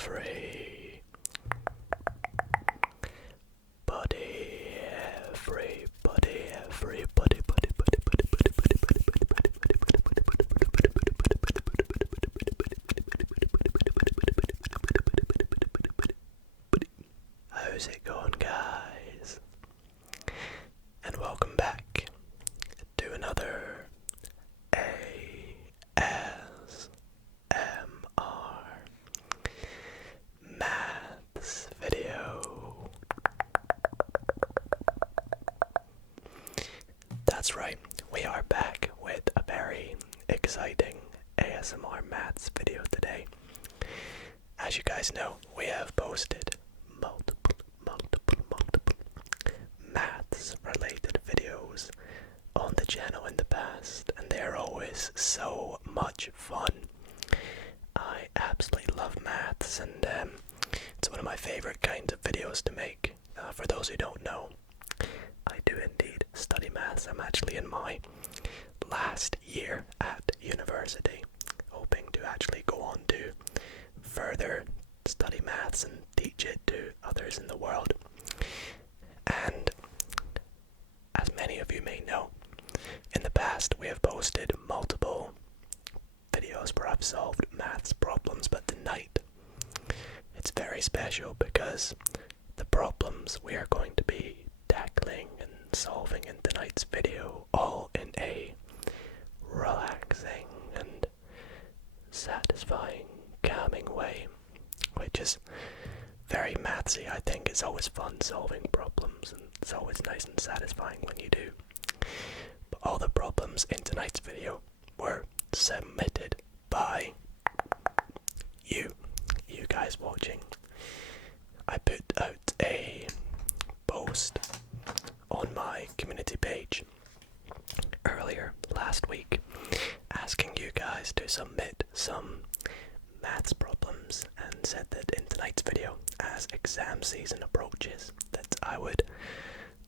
free. Buddy, everybody, everybody, how's it going, guys? And welcome back to another ASMR maths video. That's right, we are back with a very exciting ASMR maths video today. As you guys know, we have posted multiple maths related videos on the channel in the past, and they're always so much fun. I absolutely love maths, and it's one of my favorite kinds of videos to make. For those who don't know, I do indeed study maths. I'm actually in my last year at university, hoping to actually go on to further study maths and teach it to others in the world. And as many of you may know, in the past we have posted multiple videos where I've solved maths problems, but tonight it's very special because the problems we are going to be tackling and solving in tonight's video all in a relaxing and satisfying, calming way, which is very mathsy. I think it's always fun solving problems, and it's always nice and satisfying when you do. But all the problems in tonight's video were submitted by you guys watching. I put out a post on my community page earlier last week asking you guys to submit some maths problems, and said that in tonight's video, as exam season approaches, that I would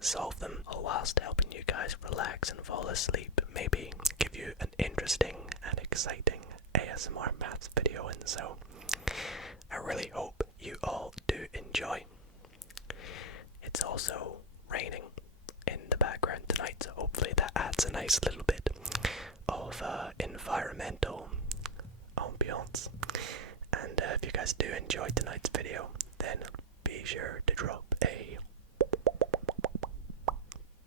solve them all whilst helping you guys relax and fall asleep, maybe give you an interesting and exciting ASMR maths video. And so I really hope you all do enjoy. It's also raining in the background tonight, so hopefully that adds a nice little bit of environmental ambiance. And if you guys do enjoy tonight's video, then be sure to drop a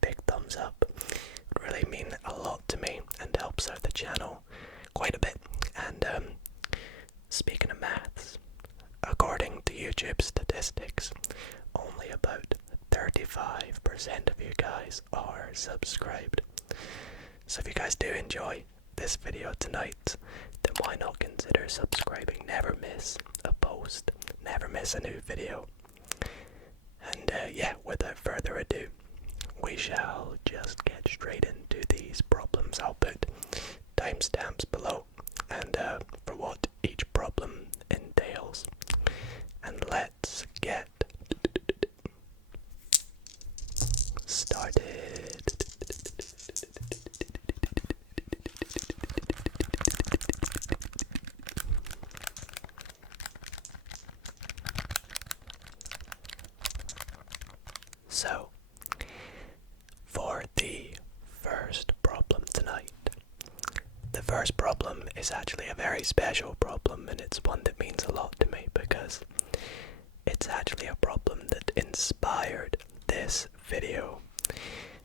big thumbs up. It would really mean a lot to me and helps out the channel quite a bit. And speaking of maths, according to YouTube statistics, only about 35% of you guys are subscribed. So if you guys do enjoy this video tonight, then why not consider subscribing? Never miss a post, never miss a new video. And yeah, without further ado, we shall just get straight into these problems. I'll put timestamps below and for what each problem entails. And let's get started. So, for the first problem tonight, the first problem is actually a very special problem, and it's one that means a lot to me because it's actually a problem that inspired this video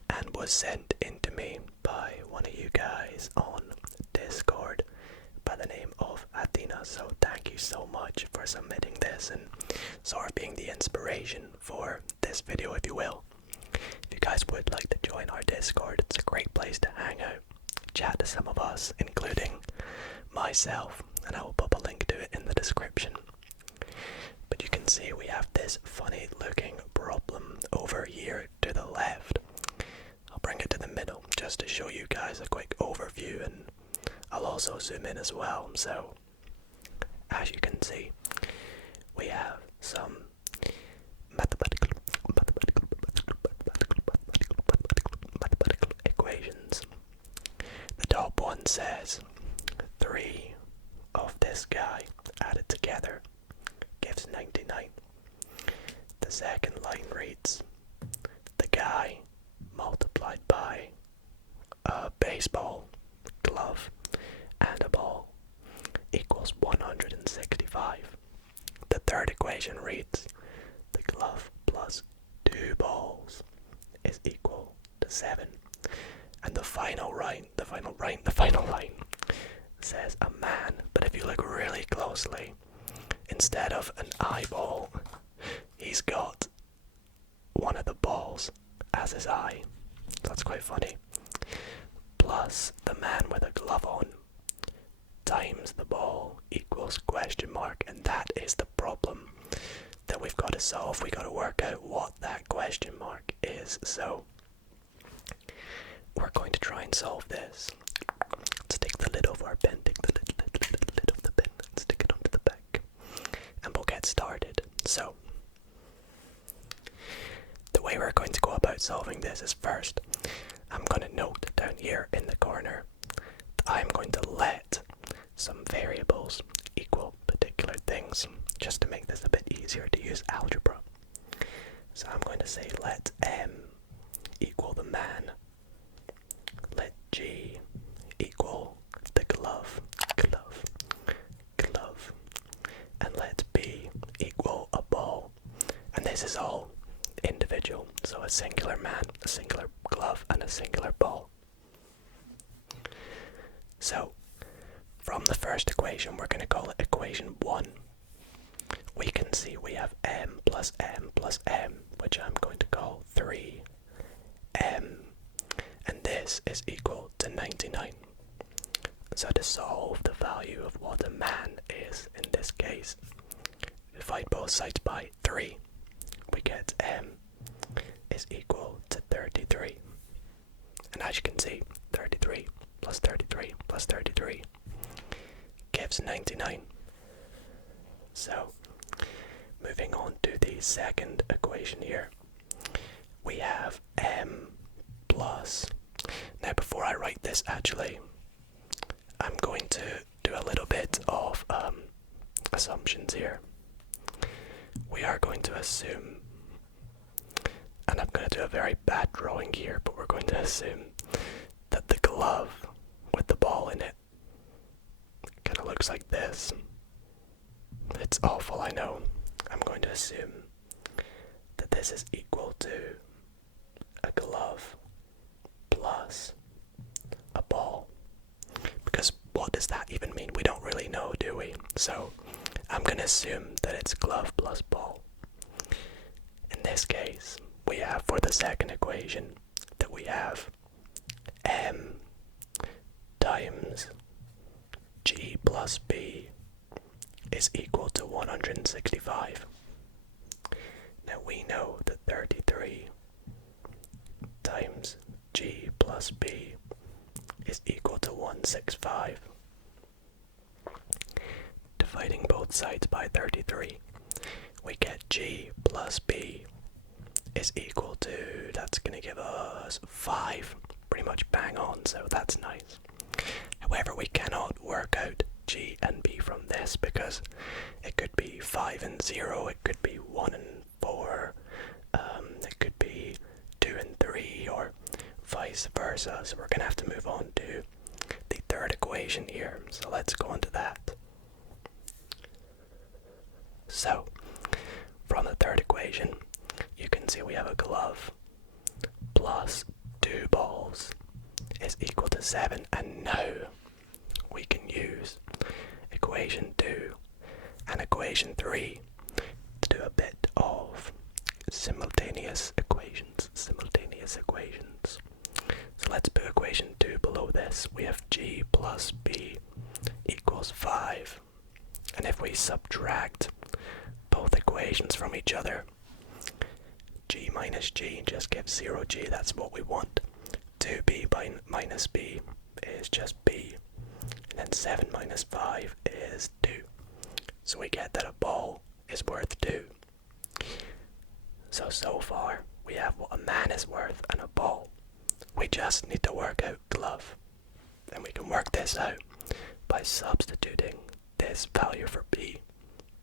and was sent in to me by one of you guys on Discord by the name of Athena. So thank you so much for submitting this and sort of being the inspiration for this video, if you will. If you guys would like to join our Discord, it's a great place to hang out, chat to some of us, including myself, and I will put a link to it in the description. But you can see we have this funny looking problem over here to the left. I'll bring it to the middle just to show you guys a quick overview, and I'll also zoom in as well. So as you can see, we have some mathematical equations. The top one says 3 of this guy added together gives 99. The second line reads, the guy multiplied by a baseball, glove, and a ball equals 165. The third equation reads, the glove plus 2 balls is equal to 7. And the final line says a man, but if you look really closely, instead of an eyeball, he's got one of the balls as his eye. That's quite funny. Plus the man with a glove on times the ball equals question mark, and that is the problem that we've got to solve. We've got to work out what that question mark is. So we're going to try and solve this. Let's take the lid of our pen, take the lid of the pen, and stick it onto the back, and we'll get started. So the way we're going to go about solving this is, first I'm going to note down here in the corner that I'm going to let some variables equal particular things, just to make this a bit easier to use algebra. So I'm going to say let M equal the man, let G equal the glove, and let B equal a ball. And this is all individual, so a singular man, a singular glove, and a singular ball. So from the first equation, we're going to call it equation 1. We can see we have M plus M plus M, which I'm going to call 3M. And this is equal to 99. So to solve the value of what a man is in this case, divide both sides by 3. We get M is equal to 33. And as you can see, 33 plus 33 plus 33 gives 99. So, moving on to the second equation here, we have M plus. Now before I write this, actually, I'm going to do a little bit of assumptions here. We are going to assume, and I'm going to do a very bad drawing here, but we're going to assume that the glove with the ball in it kind of looks like this. It's awful, I know. I'm going to assume that this is equal to a glove plus a ball. Because what does that even mean? We don't really know, do we? So I'm going to assume that it's glove plus ball. In this case, we have, for the second equation, that we have M times G plus B is equal to 165. Now we know that 33 times G plus B is equal to 165. Dividing both sides by 33, we get G plus B is equal to, that's going to give us 5, pretty much bang on, so that's nice. However, we cannot work out G and B from this because it could be 5 and 0, it could be 1 and 4, it could be 2 and 3, or vice versa. So we're going to have to move on to the third equation here. So let's go on to that. So from the third equation, you can see we have a glove plus 2 balls is equal to 7, and now we can use equation 2 and equation 3 to do a bit of simultaneous equations. So let's put equation 2 below this. We have G plus B equals 5, and if we subtract both equations from each other, G minus G just gives 0G, that's what we want. 2B minus B is just B, and then 7 minus 5 is 2. So we get that a ball is worth 2. So far, we have what a man is worth and a ball. We just need to work out glove. And we can work this out by substituting this value for B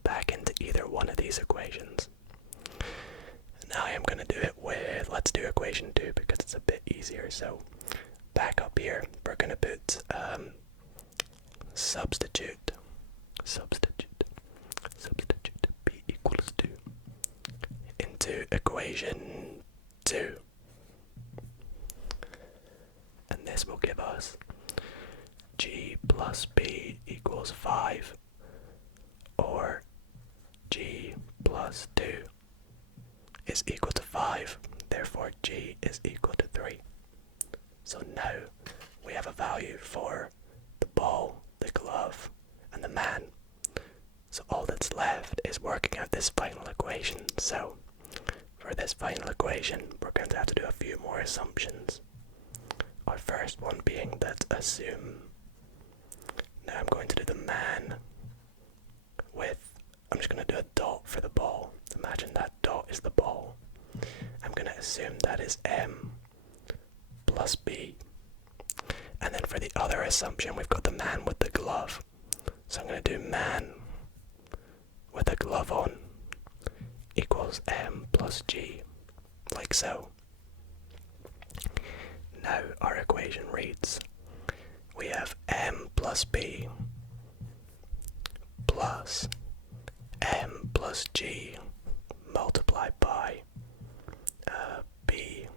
back into either one of these equations. Now I am going to do it with, let's do equation 2 because it's a bit easier. So back up here, we're going to put substitute b equals 2 into equation 2. And this will give us g plus b equals 5, or g plus 2 is equal to 5, therefore g is equal to 3. So now we have a value for the ball, the glove, and the man. So all that's left is working out this final equation. So for this final equation, we're going to have to do a few more assumptions. Our first one being that assume, now I'm going to do the man with, I'm just going to do a dot for the ball. Imagine that dot is the ball. I'm going to assume that is m plus b. And then for the other assumption, we've got the man with the glove. So I'm going to do man with a glove on equals m plus g, like so. Now our equation reads, we have m plus b plus m plus g multiplied by b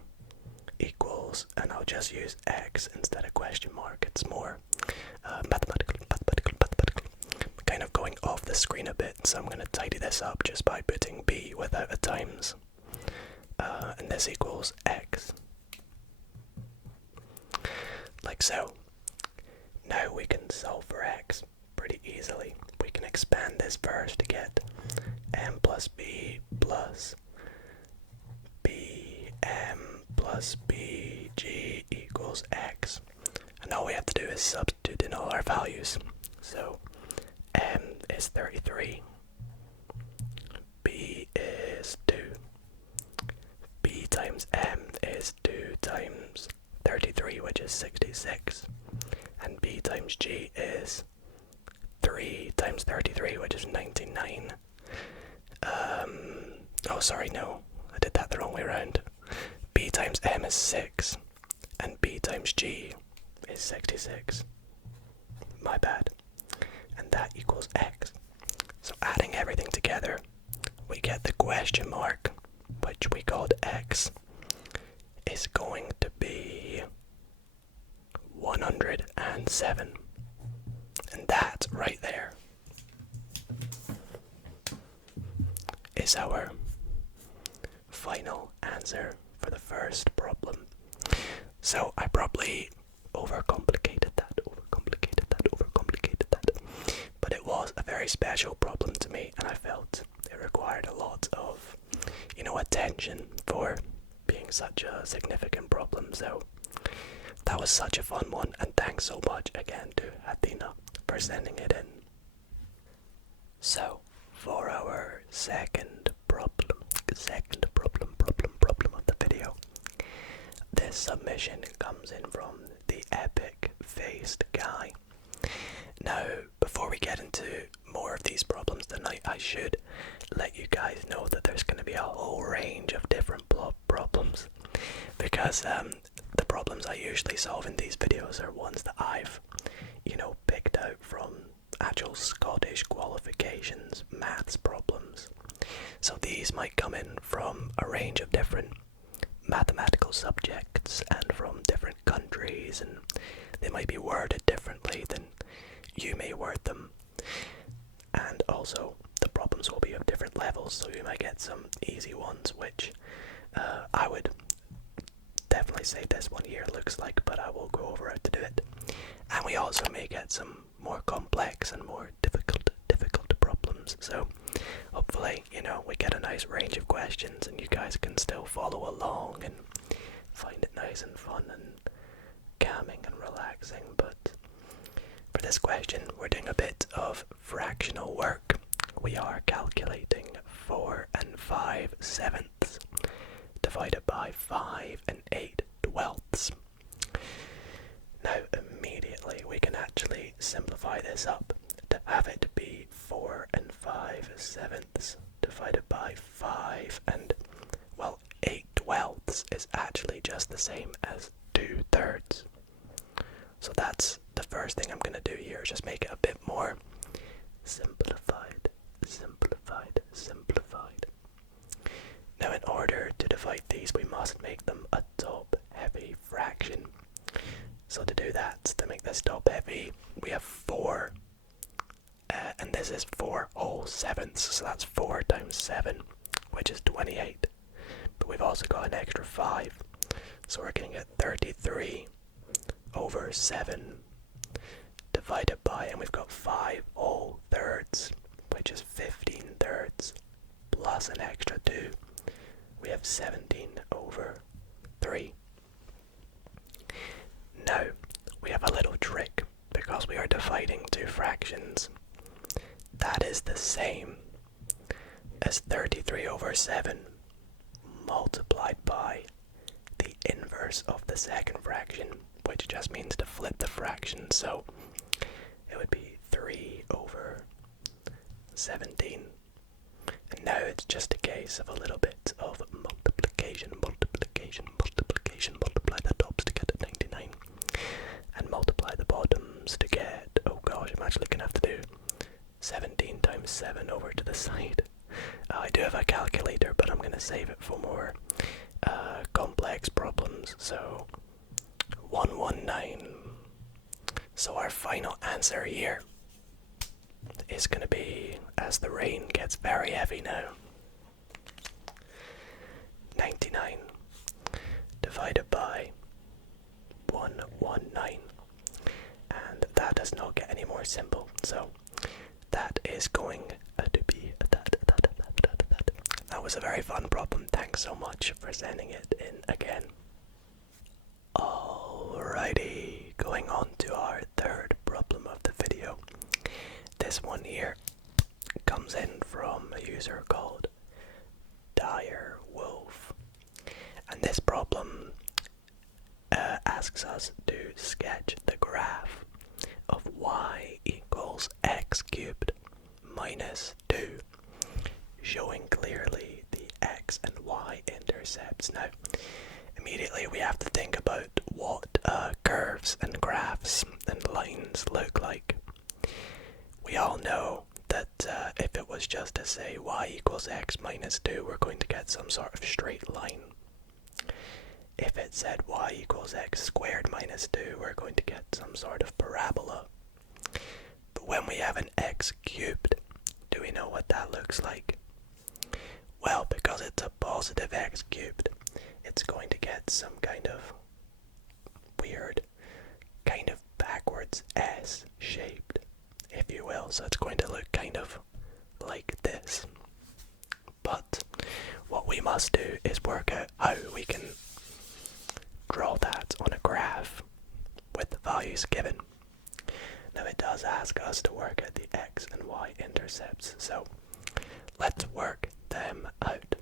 equals, and I'll just use x instead of question mark, it's more mathematical, kind of going off the screen a bit, so I'm going to tidy this up just by putting b without a times, and this equals x, like so. Now we can solve for x pretty easily. We can expand this first to get m plus b plus bm plus bg equals x. And all we have to do is substitute in all our values. So m is 33, b is 2, b times m is 2 times 33, which is 66, and b times g is 3 times 33, which is 99. Oh sorry, no, I did that the wrong way around. B times m is 6, and b times g is 66. My bad. And that equals x. So adding everything together, we get the question mark, which we called x, is going to be 107. And that right there is our final answer for the first problem. So I probably overcomplicated that, but it was a very special problem to me, and I felt it required a lot of, attention for being such a significant problem. So that was such a fun one, and thanks so much again to Athena for sending it in. So for our second problem of the video, this submission comes in from the epic-faced guy. Now, before we get into more of these problems tonight, I should let you guys know that there's going to be a whole range of different problems, because the problems I usually solve in these videos are ones that I've, picked out from actual Scottish qualifications maths problems. So these might come in from a range of different mathematical subjects and from different countries, and they might be worded differently than you may word them. And also the problems will be of different levels, so you might get some easy ones, which I would definitely say this one here looks like, but I will go over how to do it. And we also may get some more complex and more difficult problems. So hopefully, we get a nice range of questions and you guys can still follow along and find it nice and fun and calming and relaxing. But for this question, we're doing a bit of fractional work. We are calculating 4 and 5/7 divided by 5 and 8/12. Now immediately we can actually simplify this up to have it be 4 and 5/7 divided by 5, and, well, 8/12 is actually just the same as 2/3. So that's the first thing I'm going to do here, just make it a bit more simplified. Now, in order to divide these, we must make them a top-heavy fraction. So to do that, to make this top-heavy, we have 4, and this is 4 whole sevenths, so that's 4 times 7, which is 28. But we've also got an extra 5, so we're going to get 33/7 divided by, and we've got 5 whole thirds, which is 15/3, plus an extra 2. We have 17/3. Now, we have a little trick, because we are dividing two fractions. That is the same as 33/7 multiplied by the inverse of the second fraction, which just means to flip the fraction, so it would be 3/17. And now it's just a case of a little bit of multiplication, multiply the tops to get to 99, and multiply the bottoms to get, oh gosh, I'm actually going to have to do 17 times 7 over to the side. I do have a calculator, but I'm going to save it for more complex problems, so 119. So our final answer here is going to be, as the rain gets very heavy now, 99 divided by 119, and that does not get any more simple, so that is going to be that. That was a very fun problem. Thanks so much for sending it in again. Alrighty, going on to our third problem of the video. This one here comes in from a user called Dire Wolf, and this problem asks us to sketch the graph of y equals x cubed minus 2, showing clearly the x and y intercepts. Now, immediately we have to think about what curves and graphs and lines look like. We all know that if it was just to say y equals x minus 2, we're going to get some sort of straight line. If it said y equals x squared minus 2, we're going to get some sort of parabola. But when we have an x cubed, do we know what that looks like? Well, because it's a positive x cubed, it's going to get some kind of weird, kind of backwards S shaped, if you will. So it's going to look kind of like this. But what we must do is work out how we can draw that on a graph with the values given. Now, it does ask us to work out the x and y intercepts, so let's work them out.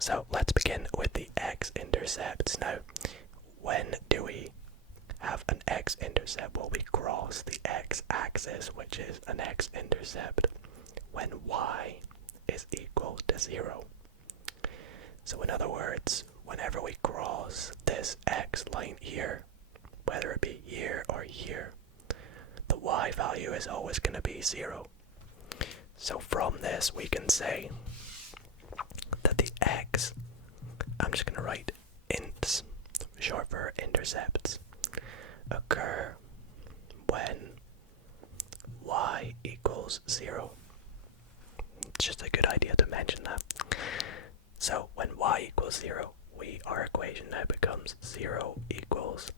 So let's begin with the x-intercepts. Now, when do we have an x-intercept? Well, we cross the x-axis, which is an x-intercept, when y is equal to 0. So in other words, whenever we cross this x line here, whether it be here or here, the y value is always going to be 0. So from this we can say that the x, I'm just going to write ints, short for intercepts, occur when y equals 0. It's just a good idea to mention that. So when y equals 0, our equation now becomes 0 equals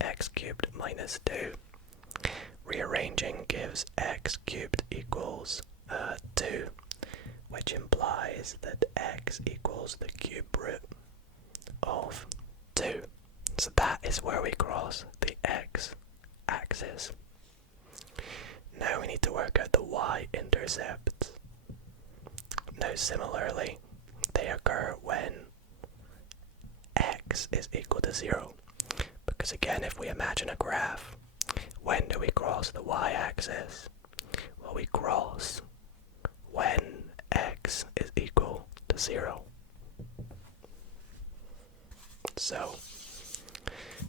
x cubed minus 2. Rearranging gives x cubed equals 2, which implies that x equals the cube root of 2. So that is where we cross the x-axis. Now we need to work out the y-intercepts. Now similarly, they occur when x is equal to 0. Because again, if we imagine a graph, when do we cross the y-axis? Well, will we cross when x is equal to 0? So,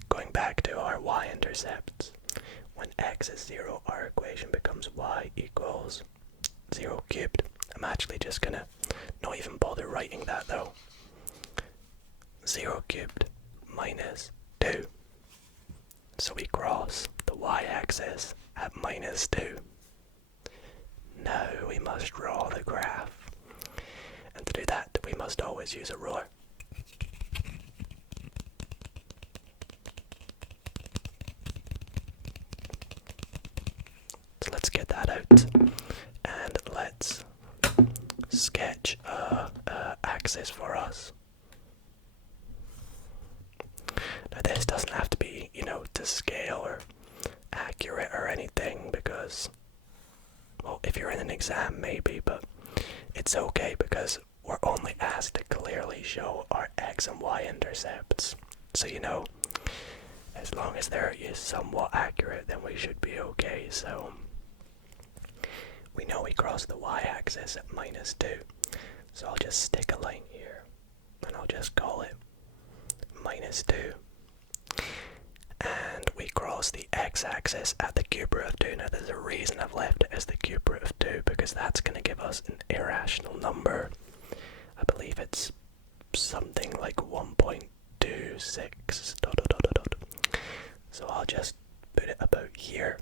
going back to our y-intercepts, when x is 0, our equation becomes y equals 0 cubed. I'm actually just gonna not even bother writing that though. 0 cubed minus 2. So we cross the y-axis at minus 2. Now we must draw the graph. And to do that, we must always use a ruler. So let's get that out. And let's sketch a axis for us. Now this doesn't have to be, to scale or accurate or anything, because, well, if you're in an exam maybe, but it's okay because we're only asked to clearly show our x and y intercepts. So as long as they're somewhat accurate, then we should be okay. So we know we cross the y-axis at minus 2. So I'll just stick a line here, and I'll just call it minus 2. And we cross the x-axis at the cube root of 2. Now there's a reason I've left it as the cube root of 2, because that's going to give us an irrational number. I believe it's something like 1.26 ... So I'll just put it about here,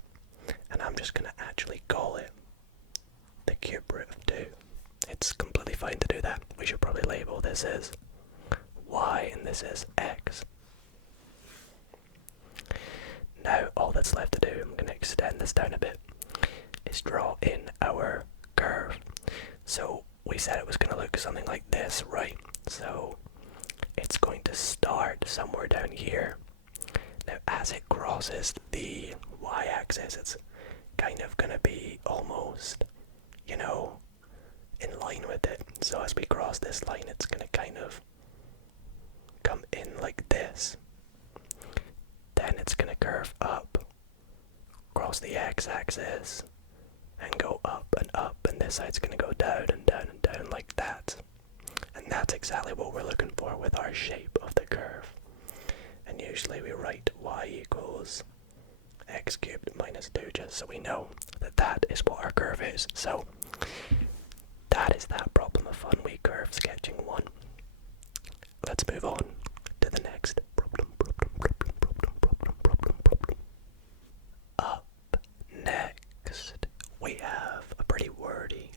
and I'm just going to actually call it the cube root of 2. It's completely fine to do that. We should probably label this as y and this is x. Now all that's left to do, I'm going to extend this down a bit, is draw in our curve. So we said it was going to look something like this, right? So it's going to start somewhere down here. Now as it crosses the y-axis, it's kind of going to be almost, in line with it. So as we cross this line, it's going to kind of come in like this. Then it's going to curve up, cross the x-axis, and go up, and this side's going to go down and down and down like that. And that's exactly what we're looking for with our shape of the curve. And usually we write y equals x cubed minus 2, just so we know that that is what our curve is. So that is that problem of fun week curve sketching 1. Let's move on to the next problem. Up next, we have a pretty wordy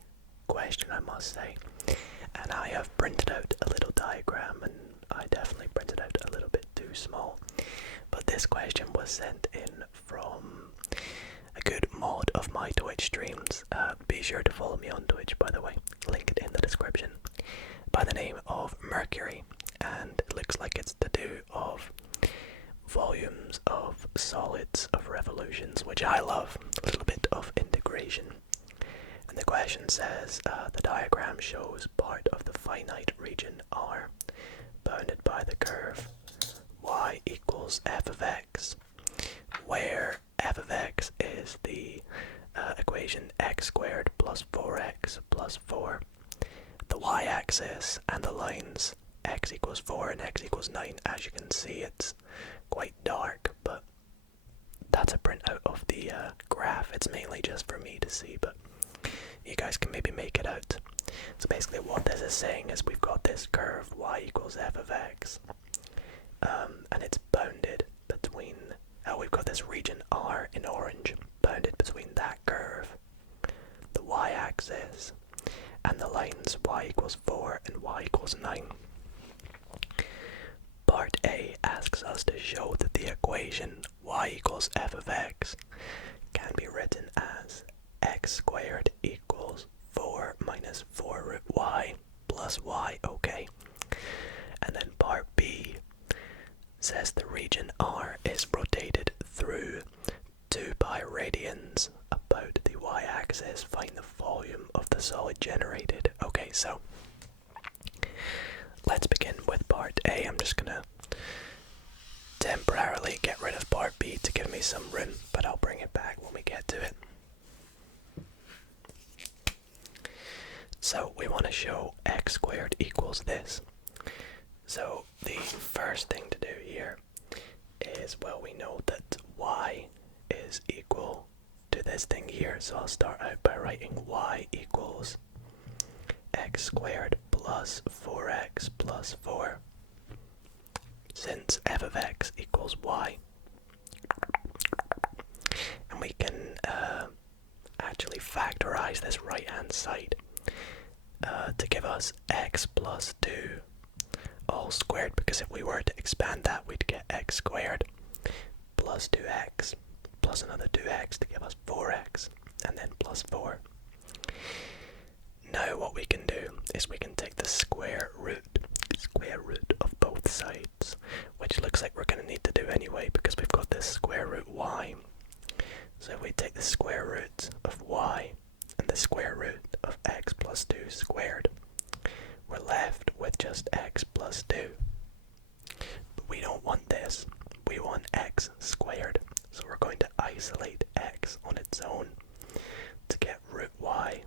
question, I must say. And I have printed out a little diagram, and I definitely printed out a little bit too small. But this question was sent in from a good mod of my Twitch streams. Be sure to follow me on Twitch, by the way. Link it in the description. By the name of Mercury. And it looks like it's to do of volumes of solids of revolutions, which I love. A little bit of integration. And the question says, the diagram shows part of the finite region R bounded by the curve y equals f of x, where f of x is the equation x squared plus 4x plus 4, the y-axis, and the lines x equals 4 and x equals 9. As you can see, it's quite dark, but that's a printout of the graph. It's mainly just for me to see, but you guys can maybe make it out. So basically what this is saying is we've got this curve y equals f of x, and it's bounded between, we've got this region R in orange, bounded between that curve, the y-axis, and the lines y equals 4 and y equals 9. Part A asks us to show that the equation y equals f of x can be written as x squared equals 4 minus 4 root y plus y, okay? And then part B says the region R is rotated through 2 pi radians about the y-axis. Find the volume of the solid generated. Okay, so let's begin with part A. I'm just gonna temporarily get rid of part B to give me some room, but I'll bring it back when we get to it. want to show x squared equals this. So the first thing to do here is, well, we know that y is equal to this thing here, so I'll start out by writing y equals x squared plus 4x plus 4, since f of x equals y. And we can actually factorize this right hand side to give us x plus 2 all squared, because if we were to expand that, we'd get x squared plus 2x plus another 2x to give us 4x, and then plus 4. Now what we can do is we can take the square root of both sides, which looks like we're going to need to do anyway because we've got this square root y. So if we take the square root of y and the square root of x plus 2 squared, we're left with just x plus 2. But we don't want this, we want x squared. So we're going to isolate x on its own to get root y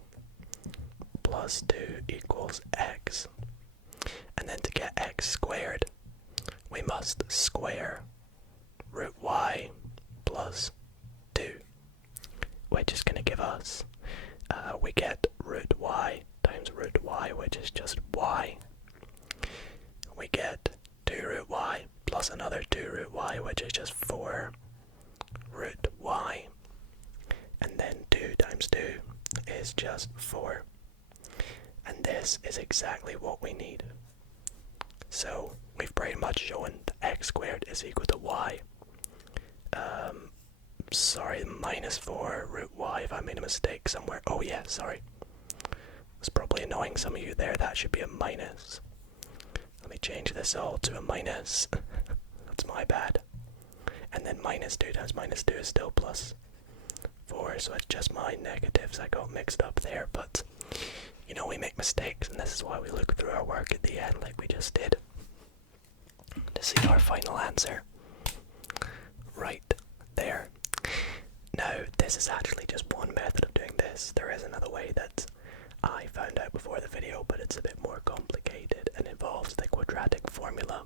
plus 2 equals x. And then to get x squared, we must square root y plus 2, which is going to give us, we get root y times root y, which is just y. We get 2 root y plus another 2 root y, which is just 4 root y. And then 2 times 2 is just 4. And this is exactly what we need. So we've pretty much shown that x squared is equal to y. Sorry, minus 4 root y if I made a mistake somewhere. Oh yeah, sorry. It's probably annoying some of you there. That should be a minus. Let me change this all to a minus. That's my bad. And then minus 2 times minus 2 is still plus 4, so it's just my negatives I got mixed up there. But, you know, we make mistakes, and this is why we look through our work at the end like we just did to see our final answer. Right there. Now, this is actually just one method of doing this. There is another way that I found out before the video, but it's a bit more complicated and involves the quadratic formula.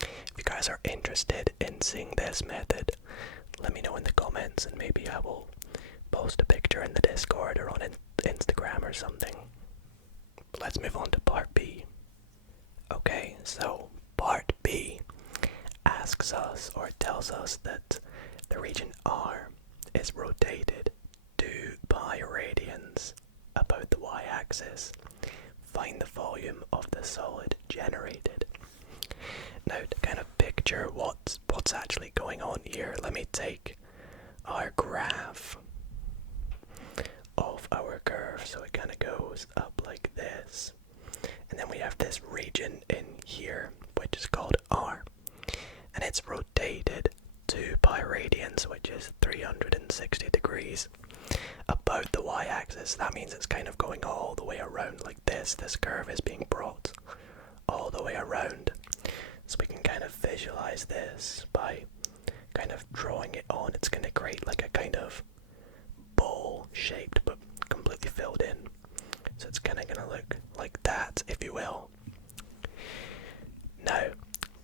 If you guys are interested in seeing this method, let me know in the comments and maybe I will post a picture in the Discord or on Instagram or something. But let's move on to part B. Okay, so part B asks us, or tells us, that the region R is rotated 2 pi radians about the y-axis. Find the volume of the solid generated. Now, to kind of picture what's actually going on here, let me take our graph of our curve. So it kind of goes up like this, and then we have this region in here which is called R, and it's rotated 2 pi radians, which is 360 degrees, about the y-axis. That means it's kind of going all the way around like this. This curve is being brought all the way around. So we can kind of visualize this by kind of drawing it on. It's going to create like a kind of bowl shaped but completely filled in. So it's kind of going to look like that, if you will. Now,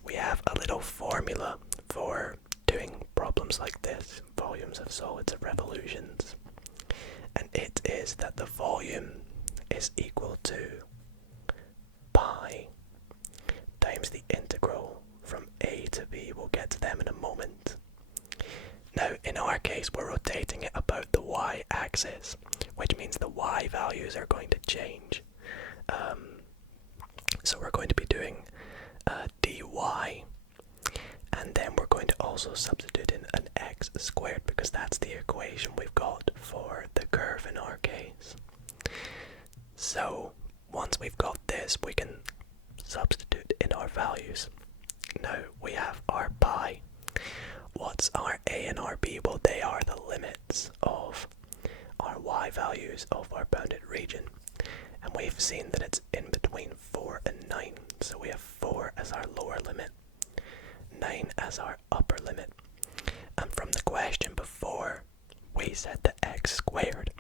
we have a little formula for doing problems like this, volumes of solids of revolutions. And it is that the volume is equal to pi times the integral from a to b. We'll get to them in a moment. Now, in our case, we're rotating it about the y-axis, which means the y values are going to change. So we're going to be doing dy, and then we're going to also substitute in an x squared, because that's the equation we've got for the curve in our case. So once we've got this, we can substitute in our values. Now we have our pi. What's our a and our b? Well, they are the limits of our y values of our bounded region, and we've seen that it's in between 4 and 9. So we have 4 as our lower limit, 9 as our upper limit. And from the question before, we said that x squared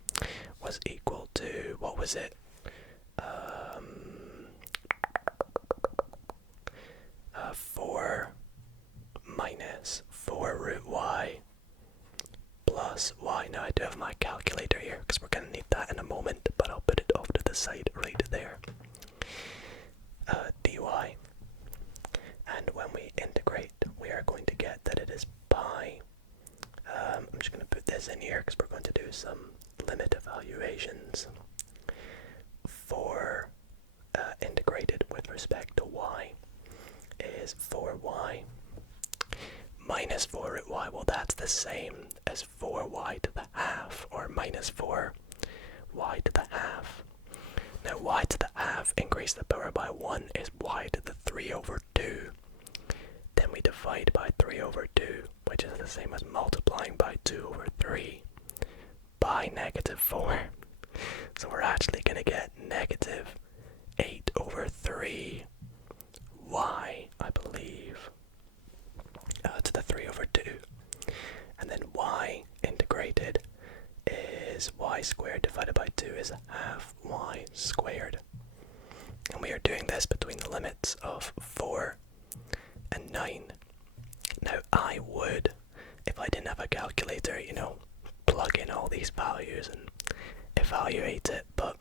was equal to, what was it? plus y. Now I do have my calculator here because we're going to need that in a moment, but I'll put it off to the side right there. Dy. And when we integrate, we are going to get that it is pi. I'm just going to put this in here because we're going to do some limit evaluations for integrated with respect to y is 4y minus 4 root y. Well, that's the same as 4y to the half, or minus 4y to the half. Now y to the half, increase the power by 1, is y to the 3 over 2. Then we divide by 3 over 2, which is the same as multiplying by 2 over 3 by negative 4. So we're actually going to get negative 8 over 3 y, I believe, to the 3 over 2. And then y integrated is y squared divided by 2 is half y squared. And we are doing this between the limits of 4 and 9. Now I would, if I didn't have a calculator, plug in all these values and evaluate it, but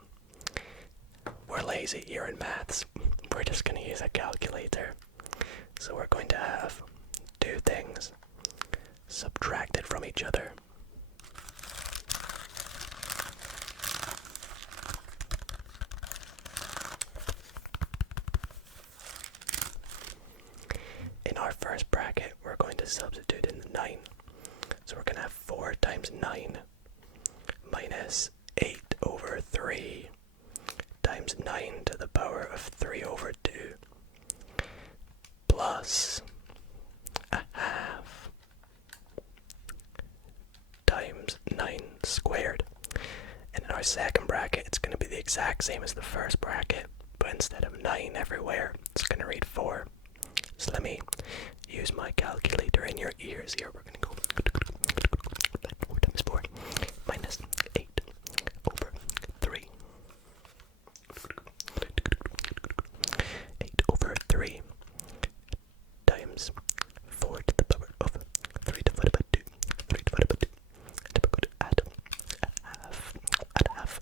we're lazy here in maths. We're just going to use a calculator. So we're going to have two things subtracted from each other. In our first bracket, we're going to substitute in the 9. So we're going to have 4 times 9 minus 8 over 3 times 9 to the power of 3 over 2 plus a half times 9 squared. And in our second bracket, it's going to be the exact same as the first bracket, but instead of 9 everywhere, it's going to read 4. So let me use my calculator in your ears here. We're going to go 4 times 4 minus 8 over 3. 8 over 3 times 4 to the power of 3 divided by 2. 3 divided by 2. And we're going to add a half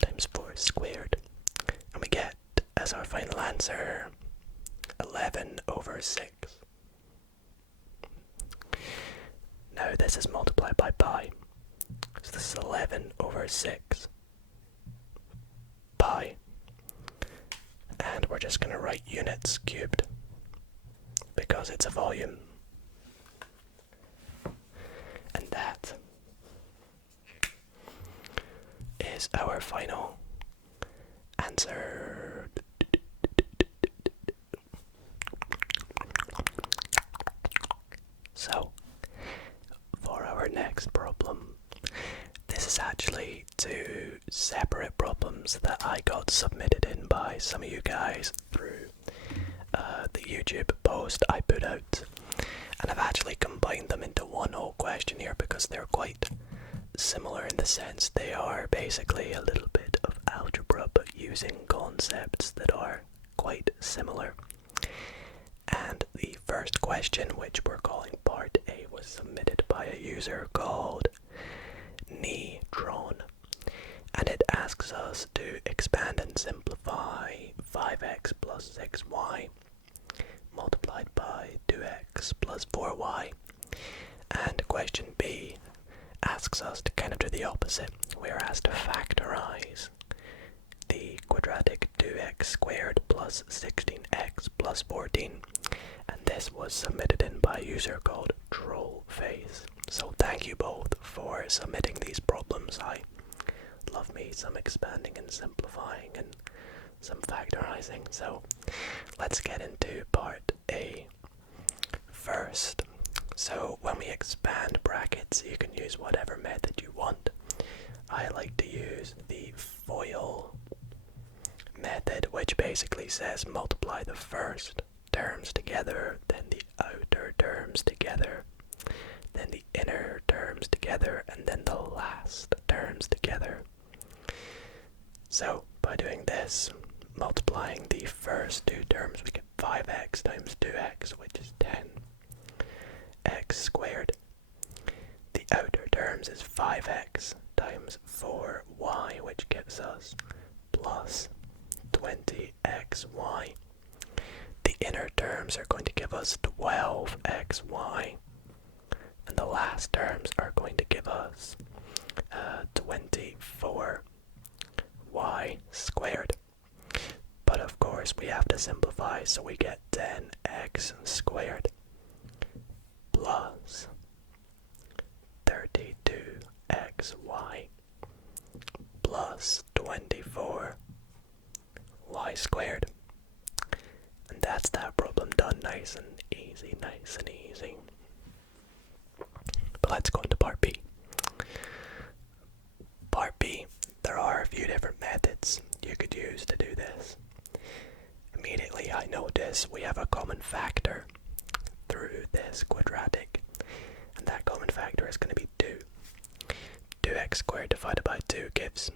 times 4 squared. And we get, as our final answer, 11 over 6. Now this is multiplied by pi. So this is 11 over 6 pi. And we're just going to write units cubed because it's a volume. And that is our final answer. So, for our next problem, this is actually two separate problems that I got submitted in by some of you guys through the YouTube post I put out. And I've actually combined them into one whole question here because they're quite similar in the sense they are basically a little bit of algebra but using concepts that are quite similar. And the first question, which we're calling part A, was submitted by a user called Neutron, and it asks us to expand and simplify 5x plus 6y multiplied by 2x plus 4y. And question B asks us to kind of do the opposite. We're asked to factorize the quadratic 2x squared plus 16x plus 14, and this was submitted in by a user called Trollface. So thank you both for submitting these problems. I love me some expanding and simplifying and some factorizing. So let's get into part A first. So when we expand brackets, you can use whatever method you want. I like to use the FOIL method, which basically says multiply the first terms together, then the outer terms together, then the inner terms together, and then the last terms together. So by doing this, multiplying the first two terms, we get 5x times 2x, which is 10x squared. times 4y, which gives us plus 20xy. The inner terms are going to give us 12xy, and the last terms are going to give us 24y squared. But of course we have to simplify, so we get 10x squared plus 32xy plus 24y squared. And that's that problem done. Nice and easy, nice and easy. But let's go into part B. Part B, there are a few different methods you could use to do this. Immediately I notice we have a common factor through this quadratic, and that common factor is going to be 2. 2x squared divided by 2 gives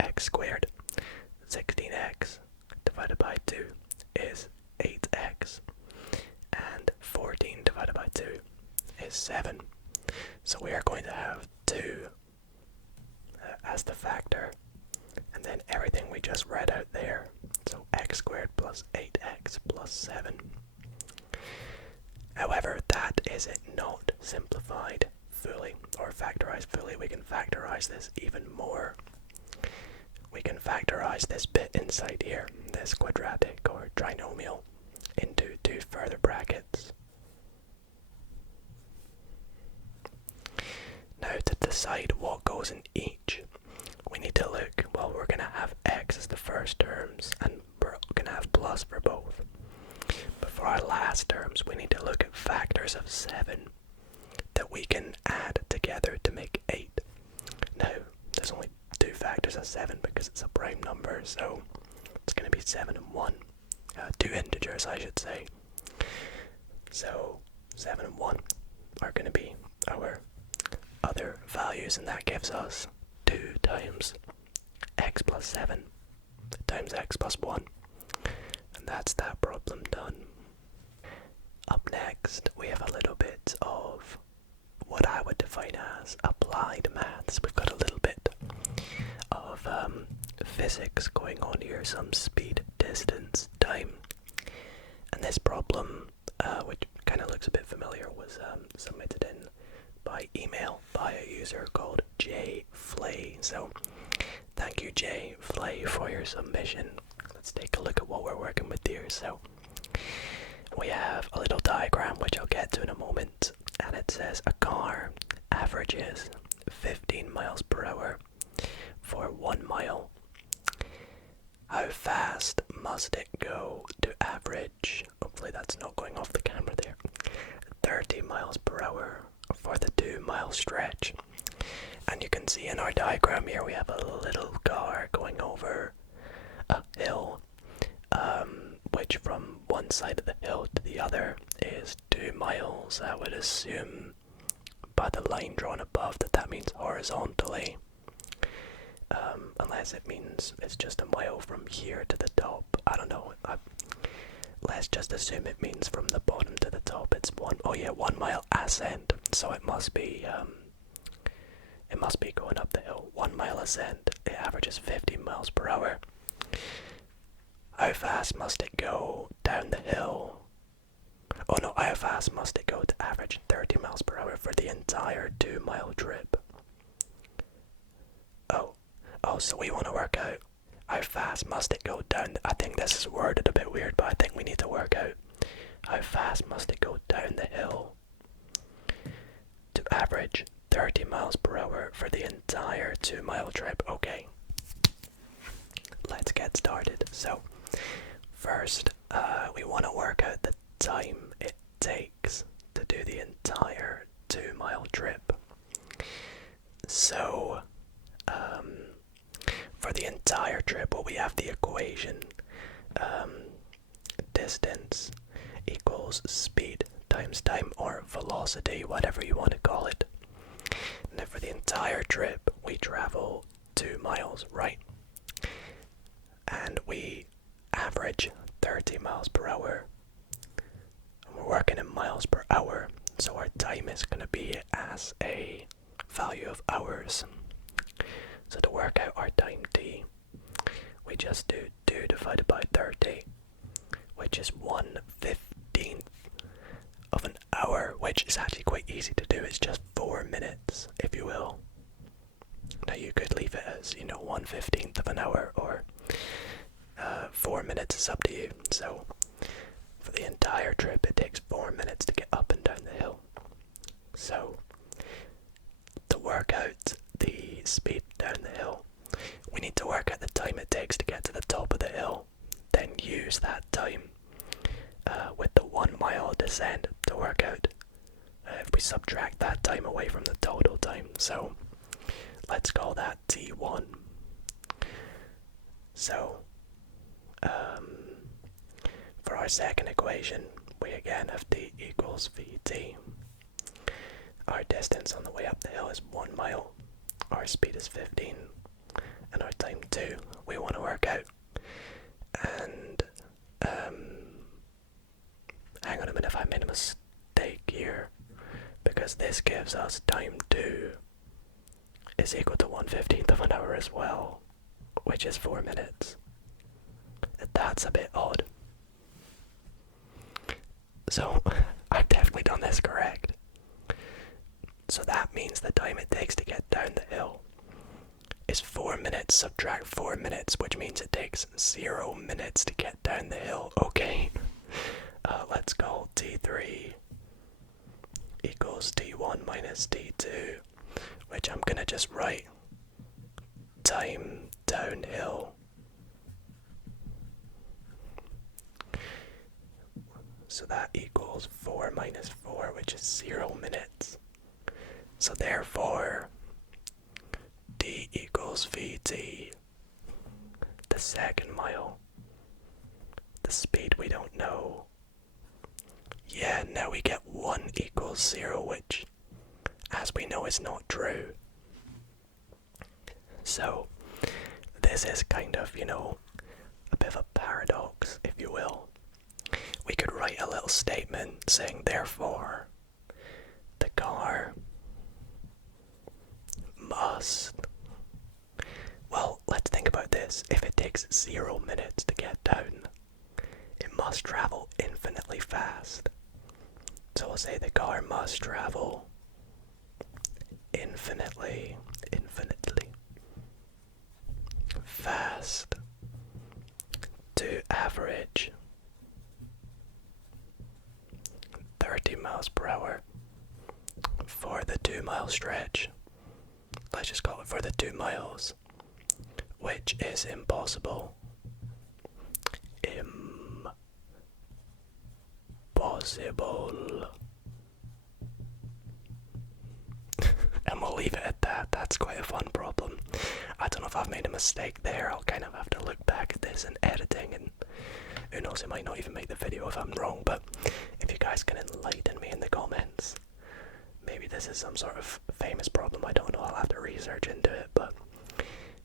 x squared. 16x divided by 2 is 8x, and 14 divided by 2 is 7. So we are going to have 2 as the factor, and then everything we just read out there. So x squared plus 8x plus 7. However, that is not simplified fully or factorized fully. We can factorize this even more. We can factorize this bit inside here, this quadratic or trinomial, into 2 further brackets. Now, to decide what goes in each, we need to look, well, we're going to have x as the first terms, and we're going to have plus for both. But for our last terms, we need to look at factors of 7 that we can add together to make 8. Now, there's only 2 factors of 7 because it's a prime number, so it's going to be 7 and 1. 2 integers, I should say. So 7 and 1 are going to be our other values, and that gives us 2 times x plus 7 times x plus 1. And that's that problem done. Up next, we have a little bit of what I would define as applied maths. We've got a little bit of physics going on here, some speed, distance, time. And this problem, which kind of looks a bit familiar, was submitted in by email by a user called J Flay. So thank you, J Flay, for your submission. Let's take a look at what we're working with here. So we have a little diagram which I'll get to in a moment, and it says a car averages 15 miles per hour for 1 mile. How fast must it go to average, hopefully that's not going off the camera there, 30 miles per hour for the 2-mile stretch? And you can see in our diagram here we have a little car going over a hill, which from one side of the hill to the other is 2 miles. I would assume by the line drawn above that means horizontally, unless it means it's just a mile from here to the top. I don't know. Let's just assume it means from the bottom to the top it's 1 mile ascent. So it must be going up the hill. 1 mile ascent, it averages 15 miles per hour. How fast must it go down the hill? Oh no, how fast must it go to average 30 miles per hour for the entire 2-mile trip? Oh, so we want to work out how fast must it go down. I think this is worded a bit weird, but I think we need to work out how fast must it go down the hill to average 30 miles per hour for the entire 2-mile trip. Okay, let's get started. So first, we want to work out the time it takes to do the entire 2-mile trip. So for the entire trip, well, we have the equation distance equals speed times time, or velocity, whatever you want to call it. Now for the entire trip we travel 2 miles, right? And we average 30 miles per hour, and we're working in miles per hour, so our time is going to be as a value of hours. So to work out our time t, we just do 2 divided by 30, which is 1/15 of an hour, which is actually quite easy to do. It's just 4 minutes, if you will. Now you could leave it as, 1/15 of an hour, or 4 minutes, is up to you. So for the entire trip, it takes 4 minutes to get up and down the hill. So to work out the speed down the hill, we need to work out the time it takes to get to the top of the hill, then use that time with the 1 mile descent to work out if we subtract that time away from the total time. So let's call that t1. So for our second equation, we again have t equals vt. Our distance on the way up the hill is 1 mile, our speed is 15, and our time 2 we want to work out. And hang on a minute, if I made a mistake here, because this gives us time 2 is equal to 1/15 of an hour as well, which is 4 minutes. That's a bit odd. So I've definitely done this correct. So that means the time it takes to get down the hill is 4 minutes, subtract 4 minutes, which means it takes 0 minutes to get down the hill. Okay, let's call t3 equals t1 minus t2, which I'm gonna just write time downhill. So that equals 4 minus 4, which is 0 minutes. So therefore, d equals vt, the second mile. The speed we don't know. Yeah, now we get 1 equals 0, which, as we know, is not true. So this is kind of, a bit of a paradox, if you will. We could write a little statement saying, therefore, the car must... Well, let's think about this. If it takes 0 minutes to get down, it must travel infinitely fast. So we'll say the car must travel infinitely fast to average 30 miles per hour for the 2 mile stretch. Let's just call it for the 2 miles, which is impossible. Impossible. And we'll leave it at that. That's quite a fun problem. I don't know if I've made a mistake there. I'll kind of have to look back at this in editing, and who knows, it might not even make the video if I'm wrong. But if you guys can enlighten me in the comments, maybe this is some sort of famous problem. I don't know. I'll have to research into it. But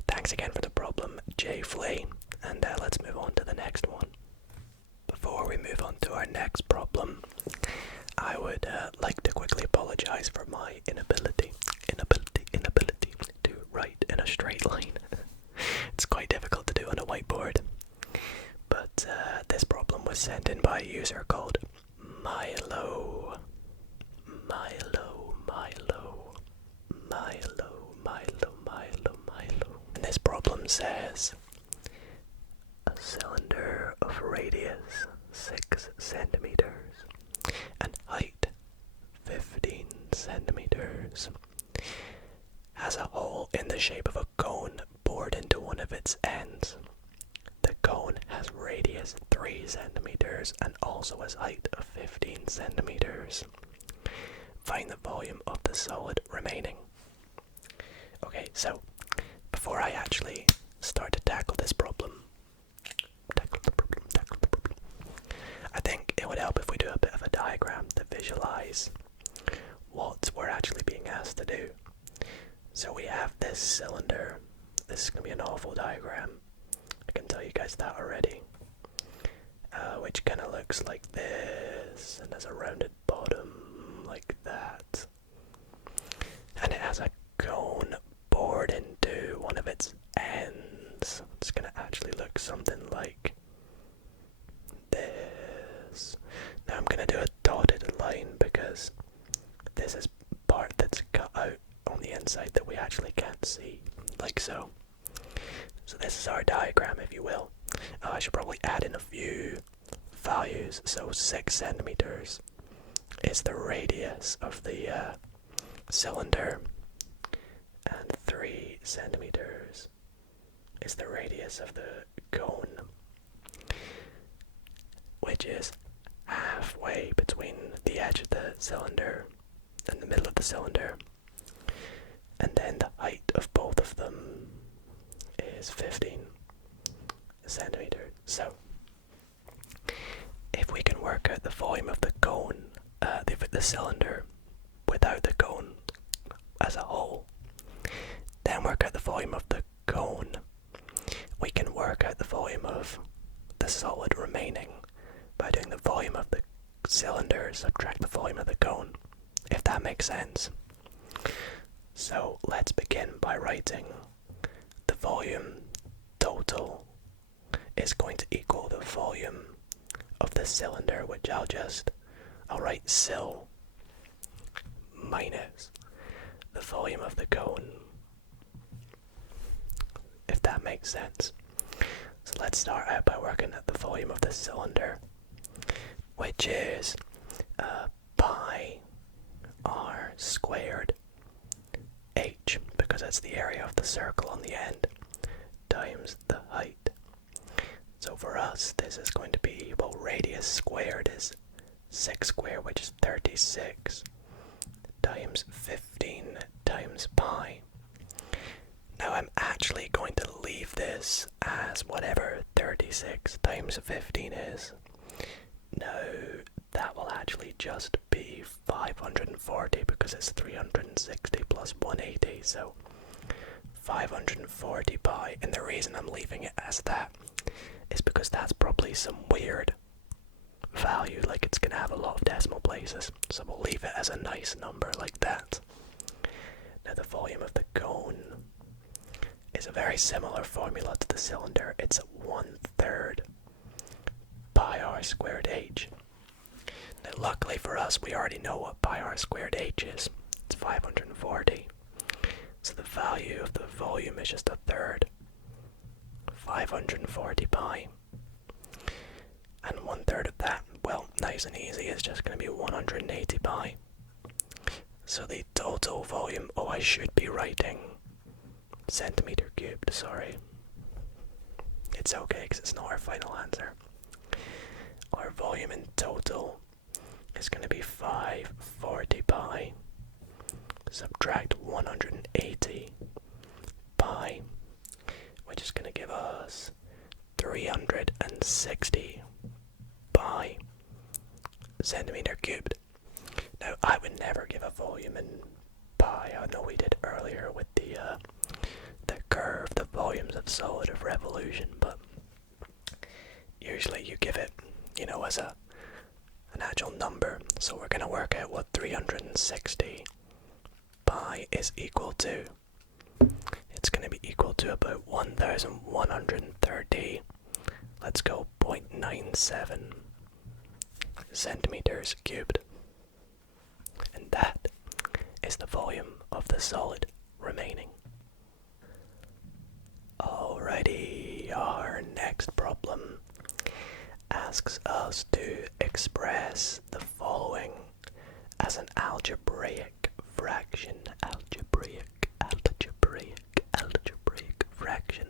thanks again for the problem, Jay Flay. And let's move on to the next one. Before we move on to our next problem, I would like to quickly apologize for my inability to write in a straight line. It's quite difficult to do on a whiteboard. But this problem was sent in by a user called Milo. And this problem says, a cylinder of radius 6 centimeters and height 15 centimeters has a hole in the shape of a cone bored into one of its ends. The cone has radius 3 centimeters and also has height of 15 centimeters. Find the volume of the solid remaining. Okay, so before I actually start to tackle the problem, I think it would help if we do a bit of a diagram to visualize what we're actually being asked to do. So we have this cylinder. This is going to be an awful diagram. I can tell you guys that already. Which kind of looks like this, and has a rounded bottom like that. And it has a cone bored into one of something like this. Now I'm going to do a dotted line because this is part that's cut out on the inside that we actually can't see, like so. So this is our diagram, if you will. I should probably add in a few values. So 6 centimeters is the radius of the cylinder, and 3 centimeters is the radius of the cone, which is halfway between the edge of the cylinder and the middle of the cylinder. And then the height of both of them is 15 centimeters. So if we can work out the volume of the cone, the cylinder without the cone as a whole, then work out the volume of the cone, we can work out the volume of the solid remaining by doing the volume of the cylinder subtract the volume of the cone, if that makes sense. So let's begin by writing the volume total is going to equal the volume of the cylinder, which I'll write sil minus the volume of the cone, if that makes sense. So let's start out by working at the volume of the cylinder, which is pi r squared h, because that's the area of the circle on the end, times the height. So for us, this is going to be, well, radius squared is 6 squared, which is 36, times 15 times pi. Now I'm actually going to leave this as whatever 36 times 15 is. No, that will actually just be 540 because it's 360 plus 180, so 540 pi. And the reason I'm leaving it as that is because that's probably some weird value, like it's going to have a lot of decimal places, so we'll leave it as a nice number like that. Now the volume of the cone is a very similar formula to the cylinder. It's 1/3 pi r squared h. Now luckily for us, we already know what pi r squared h is. It's 540. So the value of the volume is just 1/3. 540 pi. And 1/3 of that, well, nice and easy, is just going to be 180 pi. So the total volume, oh, I should be writing centimeter cubed, sorry. It's okay because it's not our final answer. Our volume in total is going to be 540 pi. Subtract 180 pi, which is going to give us 360 pi centimeter cubed. Now, I would never give a volume in pi. I know we did earlier with the curve, the volumes of solid of revolution, but usually you give it, as an actual number. So we're going to work out what 360 pi is equal to. It's going to be equal to about 1,130, let's go 0.97 centimeters cubed. And that is the volume of the solid remaining. Alrighty, our next problem asks us to express the following as an algebraic fraction. Algebraic fraction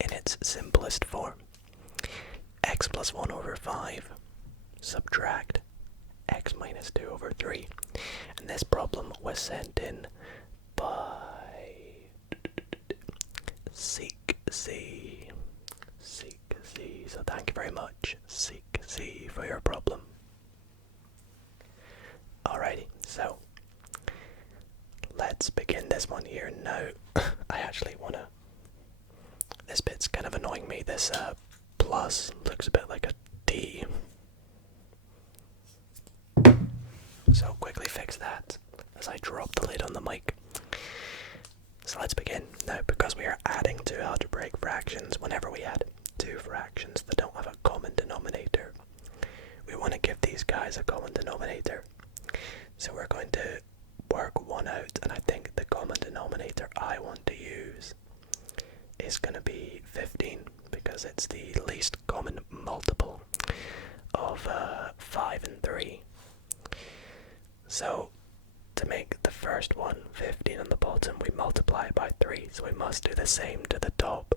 in its simplest form. X plus 1 over 5 subtract x minus 2 over 3. And this problem was sent in by Seek C. So thank you very much, Seek C, for your problem. Alrighty, so let's begin this one here. Now, I actually wanna. This bit's kind of annoying me. This plus looks a bit like a D. So quickly fix that as I drop the lid on the mic. So let's begin. Now, because we are adding to algebraic fractions, whenever we add two fractions that don't have a common denominator. We want to give these guys a common denominator. So we're going to work one out, and I think the common denominator I want to use is going to be 15, because it's the least common multiple of 5 and 3. So to make the first one 15 on the bottom, we multiply it by 3, so we must do the same to the top.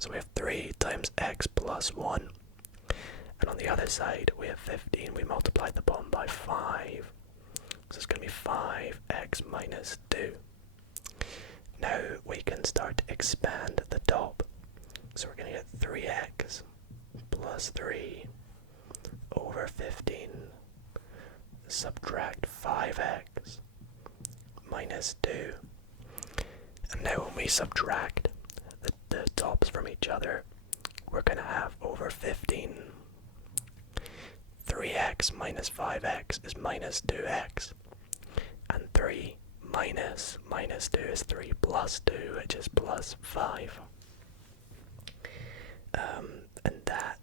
So we have 3 times x plus 1, and on the other side we have 15, we multiply the bottom by 5, so it's going to be 5x minus 2. Now we can start to expand the top, so we're going to get 3x plus 3 over 15, subtract 5x minus 2. And now when we subtract the tops from each other, we're going to have over 15. 3x minus 5x is minus 2x, and 3 minus 2 is 3 plus 2, which is plus 5. And that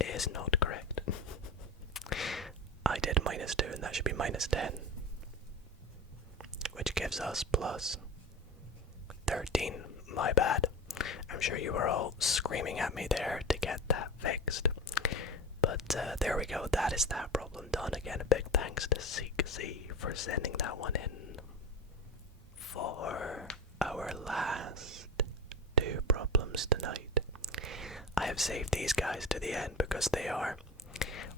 is not correct. I did minus 2, and that should be minus 10, which gives us plus 13. My bad. I'm sure you were all screaming at me there to get that fixed. But there we go, that is that problem done. Again, a big thanks to CZ for sending that one in. For our last two problems tonight, I have saved these guys to the end because they are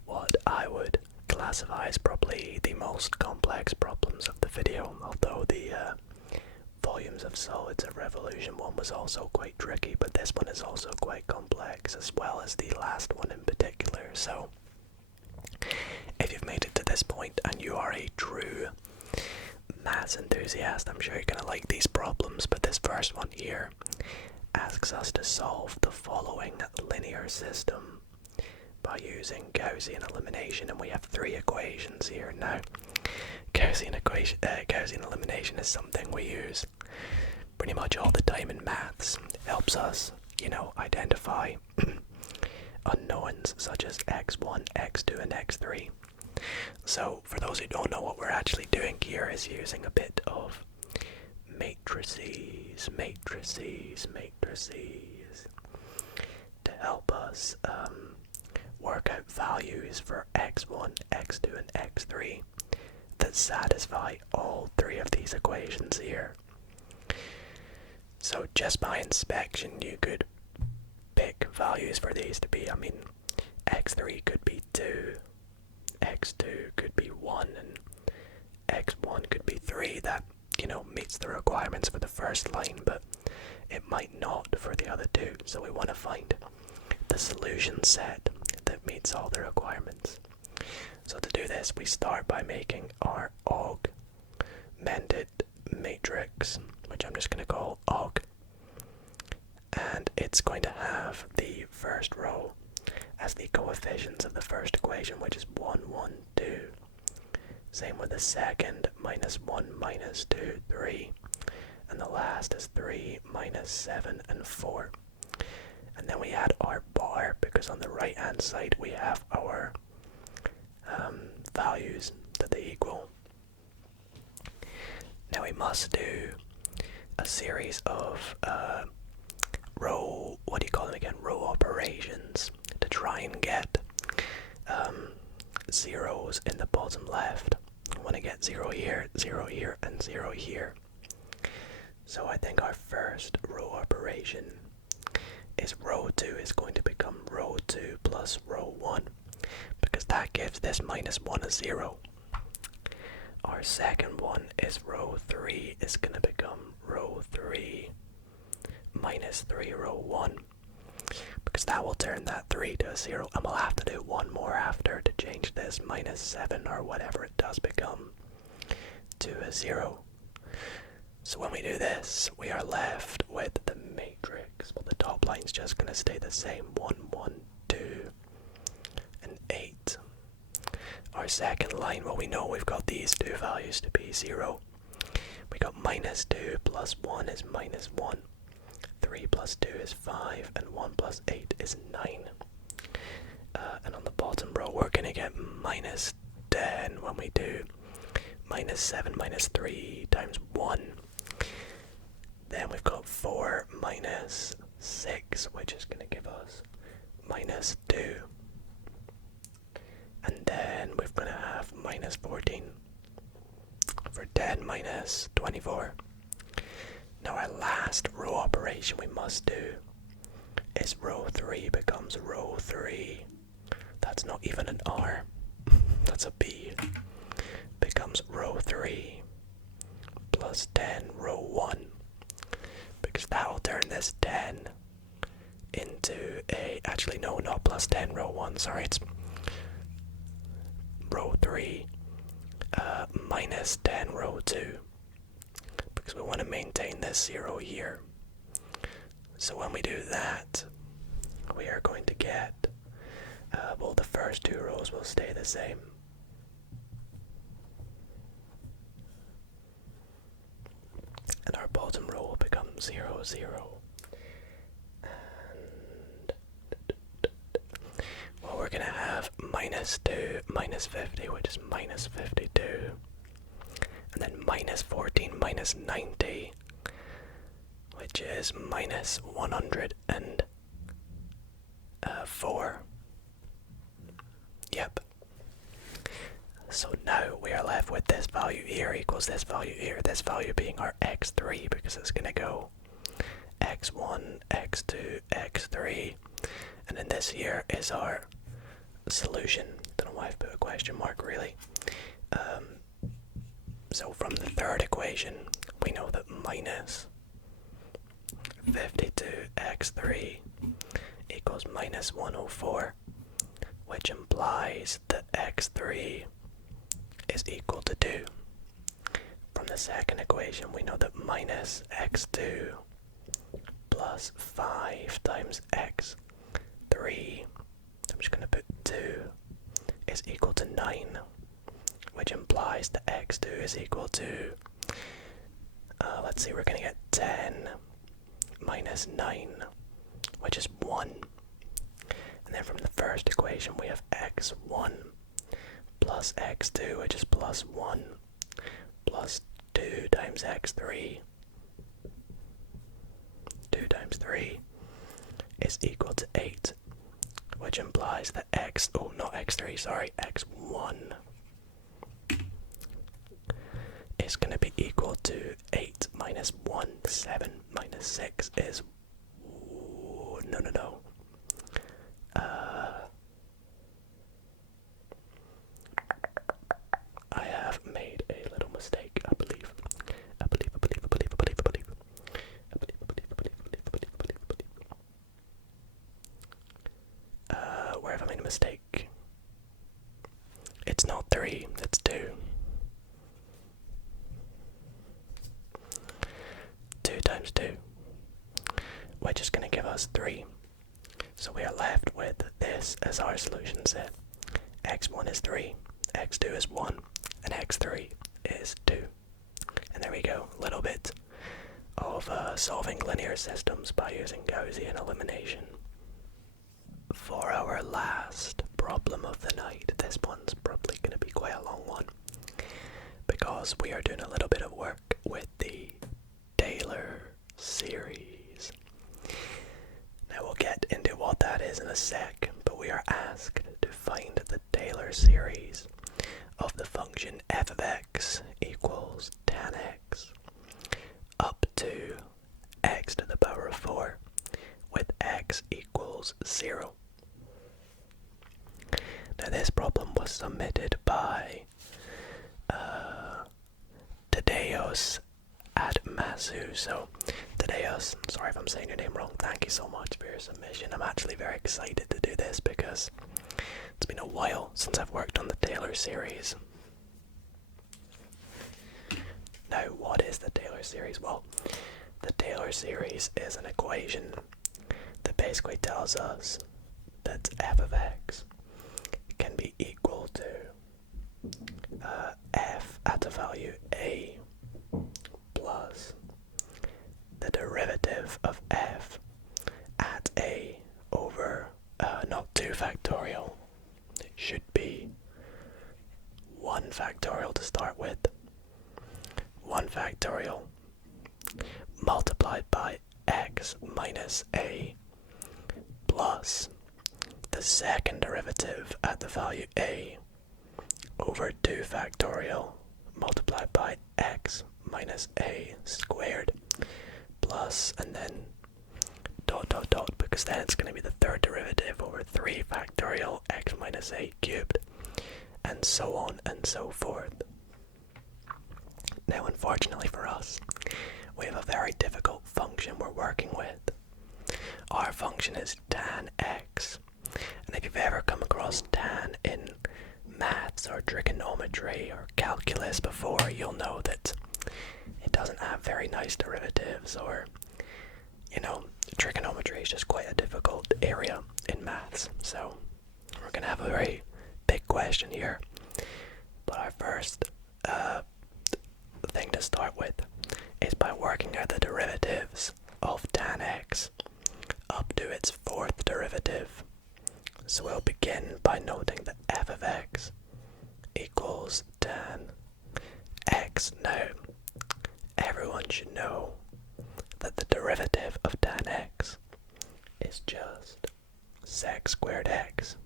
what I would classify as probably the most complex problems of the video, although the volumes of solids of revolution one was also quite tricky, but this one is also quite complex, as well as the last one in particular. So if you've made it to this point and you are a true maths enthusiast, I'm sure you're going to like these problems. But this first one here asks us to solve the following linear system by using Gaussian elimination, and we have three equations here. Now, Gaussian elimination is something we use pretty much all the time in maths. It helps us, identify unknowns such as x1, x2, and x3. So, for those who don't know, what we're actually doing here is using a bit of matrices to help us work out values for x1, x2, and x3 that satisfy all three of these equations here. So just by inspection, you could pick values for these to be, x3 could be 2, x2 could be 1, and x1 could be 3. That, meets the requirements for the first line, but it might not for the other two. So we want to find the solution set that meets all the requirements. So to do this, we start by making our augmented matrix, which I'm just going to call aug. And it's going to have the first row as the coefficients of the first equation, which is 1, 1, 2. Same with the second, minus 1, minus 2, 3. And the last is 3, minus 7, and 4. And then we add our bar, because on the right hand side we have our values that they equal. Now we must do a series of row operations to try and get zeros in the bottom left. I want to get 0 here, 0 here, and 0 here. So I think our first row operation is row 2 is going to become row 2 plus row 1, because that gives this minus 1 a 0. Our second one is row 3 is going to become row 3 minus 3 row 1, because that will turn that 3 to a 0, and we'll have to do one more after to change this minus 7 or whatever it does become to a 0. So when we do this, we are left with the matrix. Well, the top line's just going to stay the same, 1, 1, 2, and 8. Our second line, well, we know we've got these two values to be 0. We got minus 2 plus 1 is minus 1. 3 plus 2 is 5, and 1 plus 8 is 9. And on the bottom row, we're going to get minus 10 when we do minus 7 minus 3 times 1. Then we've got 4 minus 6, which is going to give us minus 2. And then we're going to have minus 14 for 10 minus 24. Now our last row operation we must do is row 3 becomes row 3. That's not even an R, that's a B. Becomes row 3 plus 10 row 1. Because that will turn this 10 into a, actually no, not plus 10 row 1, sorry, it's row 3 minus 10 row 2. Because we want to maintain this 0 here. So when we do that, we are going to get, well, the first 2 rows will stay the same. And our bottom row will become 0, 0. And, well, we're going to have minus 2, minus 50, which is minus 52. And then minus 14, minus 90, which is minus 104. Yep. So now we are left with this value here equals this value here, this value being our x3, because it's going to go x1, x2, x3, and then this here is our solution. Don't know why I've put a question mark, really. So from the third equation, we know that minus 52x3 equals minus 104, which implies that x3 is equal to 2. From the second equation, we know that minus x2 plus 5 times x3, I'm just going to put 2, is equal to 9. Which implies that x2 is equal to, let's see, we're going to get 10 minus 9, which is 1. And then from the first equation, we have x1 plus x2, which is plus 1, plus 2 times x3. 2 times 3 is equal to 8, which implies that x1 is going to be equal to 8 minus 1, 7 minus 6 is, no. I have made a little mistake, I believe. Where have I made a mistake? It's not 3, it's 2. 2 times 2, which is going to give us 3. So we are left with this as our solution set. x1 is 3, x2 is 1, and x3 is 2. And there we go, a little bit of solving linear systems by using Gaussian elimination. For our last problem of the night, this one's probably going to be quite a long one, because we are doing a little bit of work with the Taylor series. Now we'll get into what that is in a sec, but we are asked to find the Taylor series of the function f of x equals tan x up to x to the power of 4 with x equals 0. Now this problem was submitted by Dido at Masu. So Dido, sorry if I'm saying your name wrong, thank you so much for your submission. I'm actually very excited to do this because it's been a while since I've worked on the Taylor series. Now, what is the Taylor series? Well, the Taylor series is an equation that basically tells us that f of x can be equal to f at a value a plus derivative of f at a over not 2 factorial. It should be 1 factorial to start with. 1 factorial multiplied by x minus a plus the second derivative at the value a over 2 factorial multiplied by x minus a squared plus, and then dot dot dot, because then it's going to be the third derivative over 3 factorial x minus a cubed, and so on and so forth. Now, unfortunately for us, we have a very difficult function we're working with. Our function is tan x, and if you've ever come across tan in maths or trigonometry or calculus before, you'll know that it doesn't have very nice derivatives, or, you know, trigonometry is just quite a difficult area in maths. So we're going to have a very big question here. But our first thing to start with is by working out the derivatives of tan x up to its fourth derivative. So we'll begin by noting that f of x equals tan x. Now, everyone should know that the derivative of tan x is just sec squared x.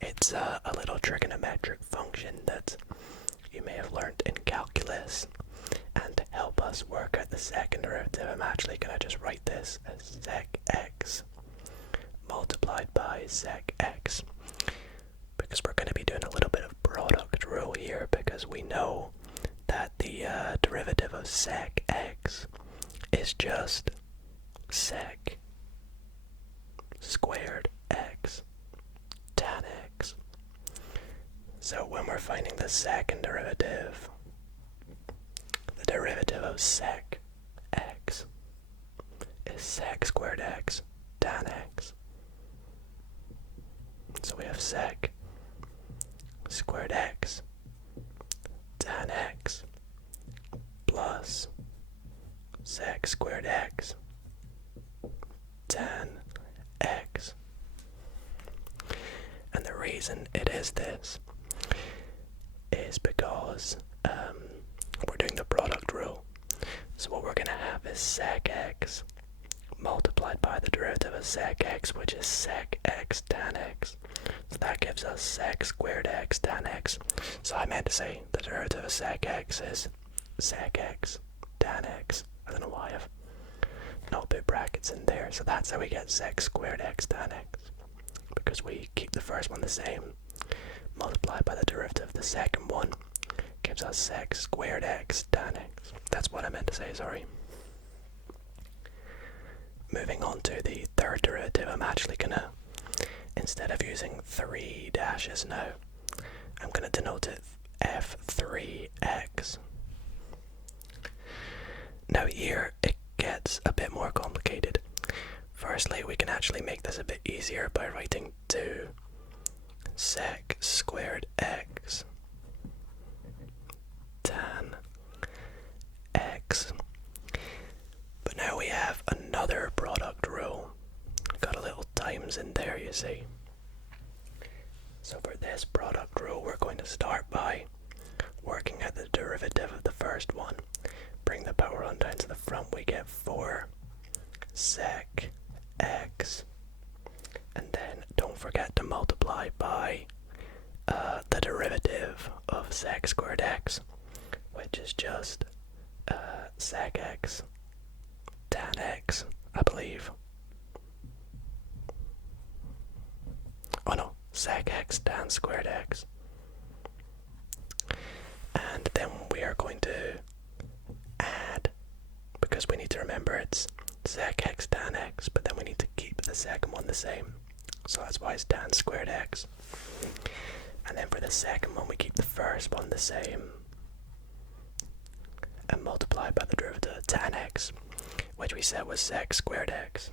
It's a little trigonometric function that you may have learnt in calculus, and to help us work out the second derivative, I'm actually going to just write this as sec x multiplied by sec x, because we're going to be doing a little bit of product rule here, because we know that the derivative of sec x is just sec squared x tan x. So when we're finding the second derivative, the derivative of sec x is sec squared x tan x. So we have sec squared x tan x plus sec squared x tan x. And the reason it is this is because we're doing the product rule. So what we're going to have is sec x multiplied by the derivative of sec x, which is sec x tan x. So that gives us sec squared x tan x. So I meant to say the derivative of sec x is sec x tan x. I don't know why I've not put brackets in there. So that's how we get sec squared x tan x, because we keep the first one the same, multiplied by the derivative of the second one, gives us sec squared x tan x. That's what I meant to say, sorry. Moving on to the third derivative, I'm actually gonna, instead of using 3 dashes now, I'm gonna denote it f3x. Now here it gets a bit more complicated. Firstly, we can actually make this a bit easier by writing 2 sec squared x tan x. But now we have another product rule. Got a little times in there, you see. So for this product rule, we're going to start by working out the derivative of the first one. Bring the power on down to the front, we get 4 sec x. And then don't forget to multiply by the derivative of sec squared x, which is just sec x tan x, I believe. Oh no, sec x tan squared x. And then we are going to add, because we need to remember it's sec x tan x, but then we need to keep the second one the same. So that's why it's tan squared x. And then for the second one, we keep the first one the same and multiply by the derivative of tan x, which we said was sec squared x.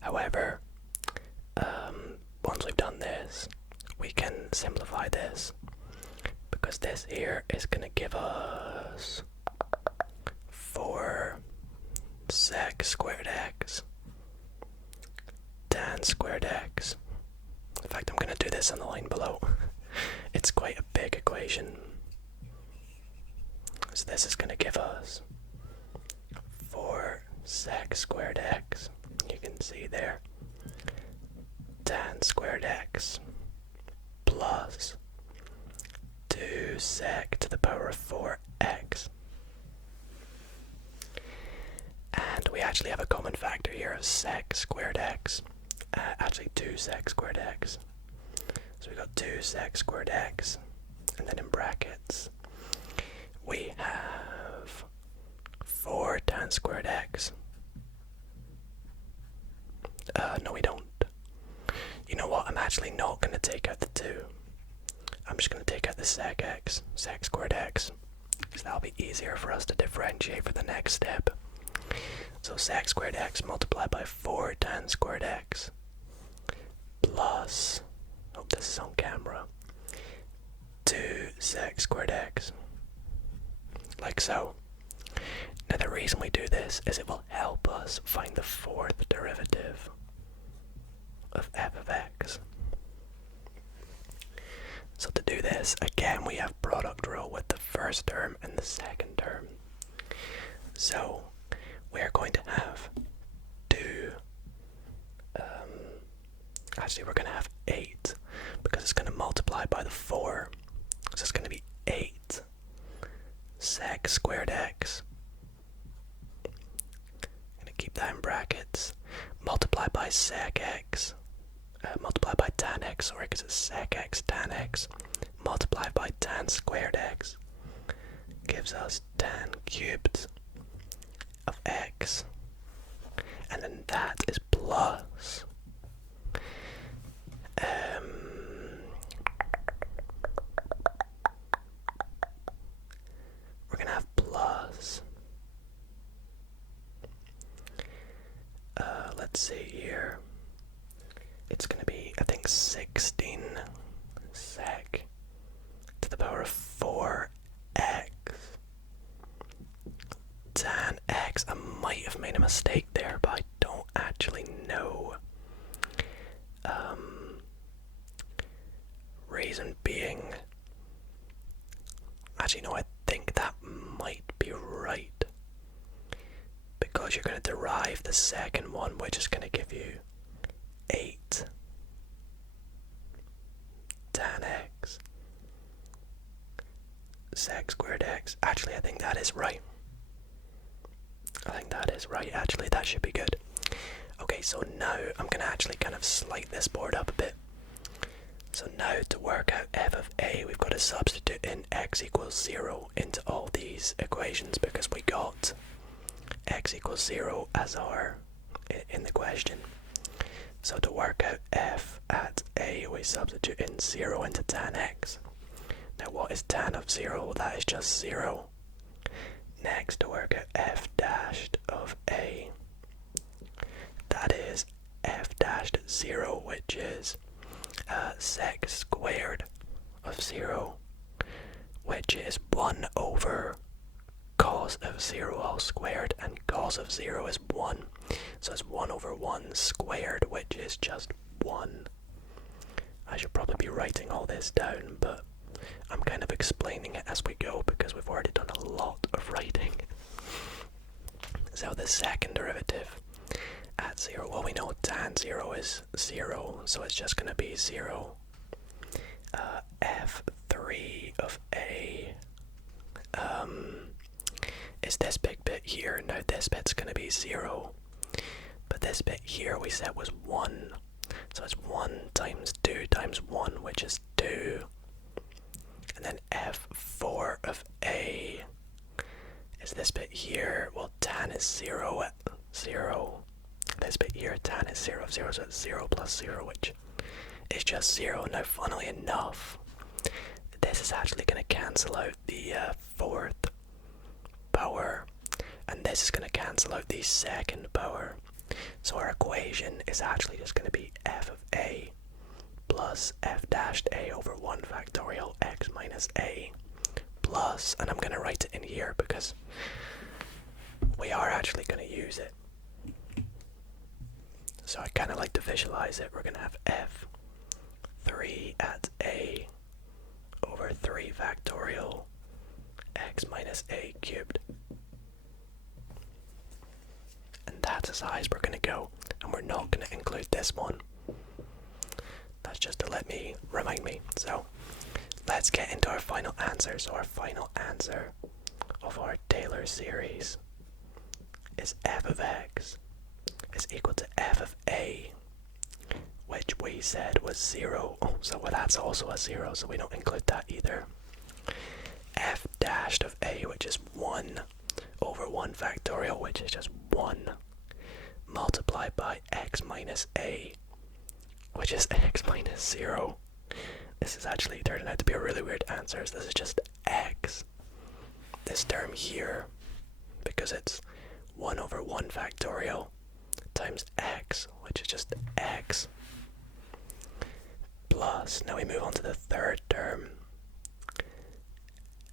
However, once we've done this, we simplify this, because this here is going to give us 4 sec squared x tan squared x. In fact, I'm going to do this on the line below. It's quite a big equation. So this is going to give us 4 sec squared x. You can see there. Tan squared x plus 2 sec to the power of 4x. And we actually have a common factor here of sec squared x. Actually 2 sec squared x. So we got 2 sec squared x, and then in brackets we have 4 tan squared x. No, we don't. You know what? I'm actually not going to take out the 2. I'm just going to take out the sec x, sec squared x, because that'll be easier for us to differentiate for the next step. So sec squared x multiplied by 4 tan squared x plus, oh, this is on camera, 2 sec squared x, like so. Now the reason we do this is it will help us find the 4th derivative of f of x. So to do this, again we have product rule with the first term and the second term. So we're going to have 2, actually we're going to have 8, because it's going to multiply by the 4. So it's going to be 8 sec squared x. I'm going to keep that in brackets. Multiply by sec x. Multiply by tan x, sorry, because it's sec x tan x. Multiply by tan squared x. Gives us tan cubed of x. And then that is plus we're gonna have plus let's see here, it's gonna be, I think, 16 sec to the power of 4x tan x. I might have made a mistake there, but I don't actually know. Reason being, actually no, I think that might be right, because you're going to derive the second one, which is going to give you 8 tan x sec squared x. Actually, I think that is right. Actually, that should be good. Okay, so now I'm going to actually kind of slice this board up a bit. So now to work out f of a, we've got to substitute in x equals 0 into all these equations, because we got x equals 0 as our in the question. So to work out f at a, we substitute in 0 into tan x. Now what is tan of 0? Well, that is just 0. Next, to work out f dashed of a, that is f dashed 0, which is sec squared of 0, which is 1 over cos of 0 all squared, and cos of 0 is 1, so it's 1 over 1 squared, which is just 1. I should probably be writing all this down, but I'm kind of explaining it as we go because we've already done a lot of writing. So the second derivative at 0, well, we know tan 0 is 0, so it's just going to be 0. F3 of a is this big bit here. Now this bit's going to be 0, but this bit here we said was 1, so it's 1 times 2 times 1, which is 2. And then f4 of a is this bit here. Well, tan is 0 at 0. This bit here, tan is 0 of 0, so it's 0 plus 0, which is just 0. Now, funnily enough, this is actually going to cancel out the 4th power, and this is going to cancel out the 2nd power. So our equation is actually just going to be f of a plus f dashed a over 1 factorial x minus a plus, and I'm going to write it in here because we are actually going to use it. So I kind of like to visualize it. We're going to have f3 at a over 3 factorial x minus a cubed. And that's as high as we're going to go. And we're not going to include this one. That's just to remind me. So let's get into our final answer. So our final answer of our Taylor series is f of x is equal to f of a, which we said was 0. Oh, so that's also a 0, so we don't include that either. F dashed of a, which is 1 over 1 factorial, which is just 1, multiplied by x minus a, which is x minus 0. This is actually turning out to be a really weird answer. So this is just x. This term here, because it's 1 over 1 factorial times x, which is just x, plus, now we move on to the third term.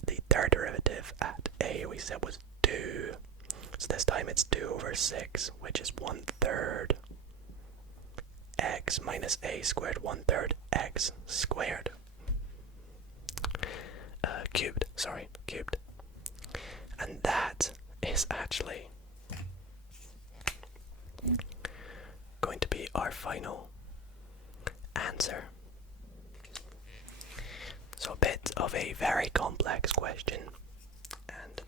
The third derivative at a we said was 2. So this time it's 2 over 6, which is 1/3 x minus a squared, 1/3 x squared. Cubed. And that is actually going to be our final answer. So a bit of a very complex question, and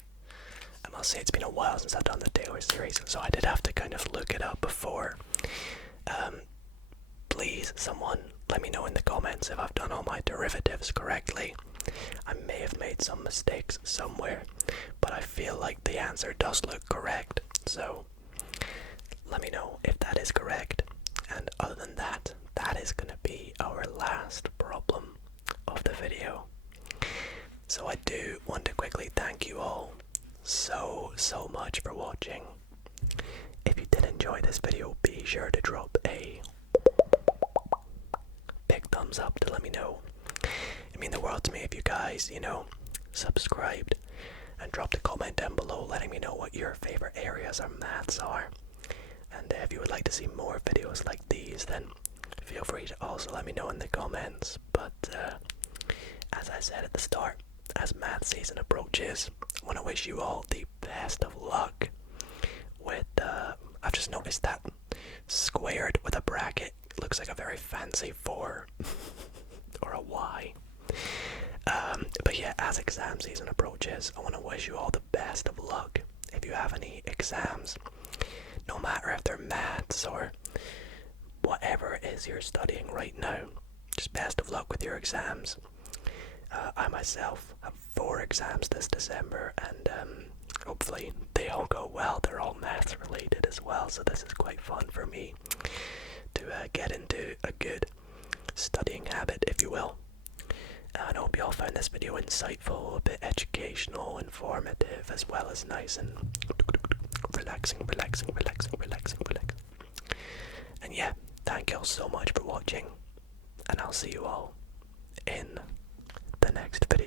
I must say it's been a while since I've done the Taylor series, so I did have to kind of look it up before. Please, someone let me know in the comments if I've done all my derivatives correctly. I may have made some mistakes somewhere, but I feel like the answer does look correct, so let me know if that is correct. And other than that, that is going to be our last problem of the video. So I do want to quickly thank you all so much for watching. If you did enjoy this video, be sure to drop a big thumbs up to let me know. It means the world to me if you guys, subscribed and dropped a comment down below letting me know what your favorite areas or maths are. And if you would like to see more videos like these, then feel free to also let me know in the comments. But as I said at the start, as math season approaches, I want to wish you all the best of luck with, I've just noticed that squared with a bracket looks like a very fancy 4 or a Y. But yeah, as exam season approaches, I want to wish you all the best of luck. If you have any exams, no matter if they're maths or whatever it is you're studying right now, just best of luck with your exams. I myself have 4 exams this December, and hopefully they all go well. They're all maths related as well, so this is quite fun for me to get into a good studying habit, if you will. And I hope you all found this video insightful, a bit educational, informative, as well as nice and relaxing. And yeah, thank you all so much for watching, and I'll see you all in the next video.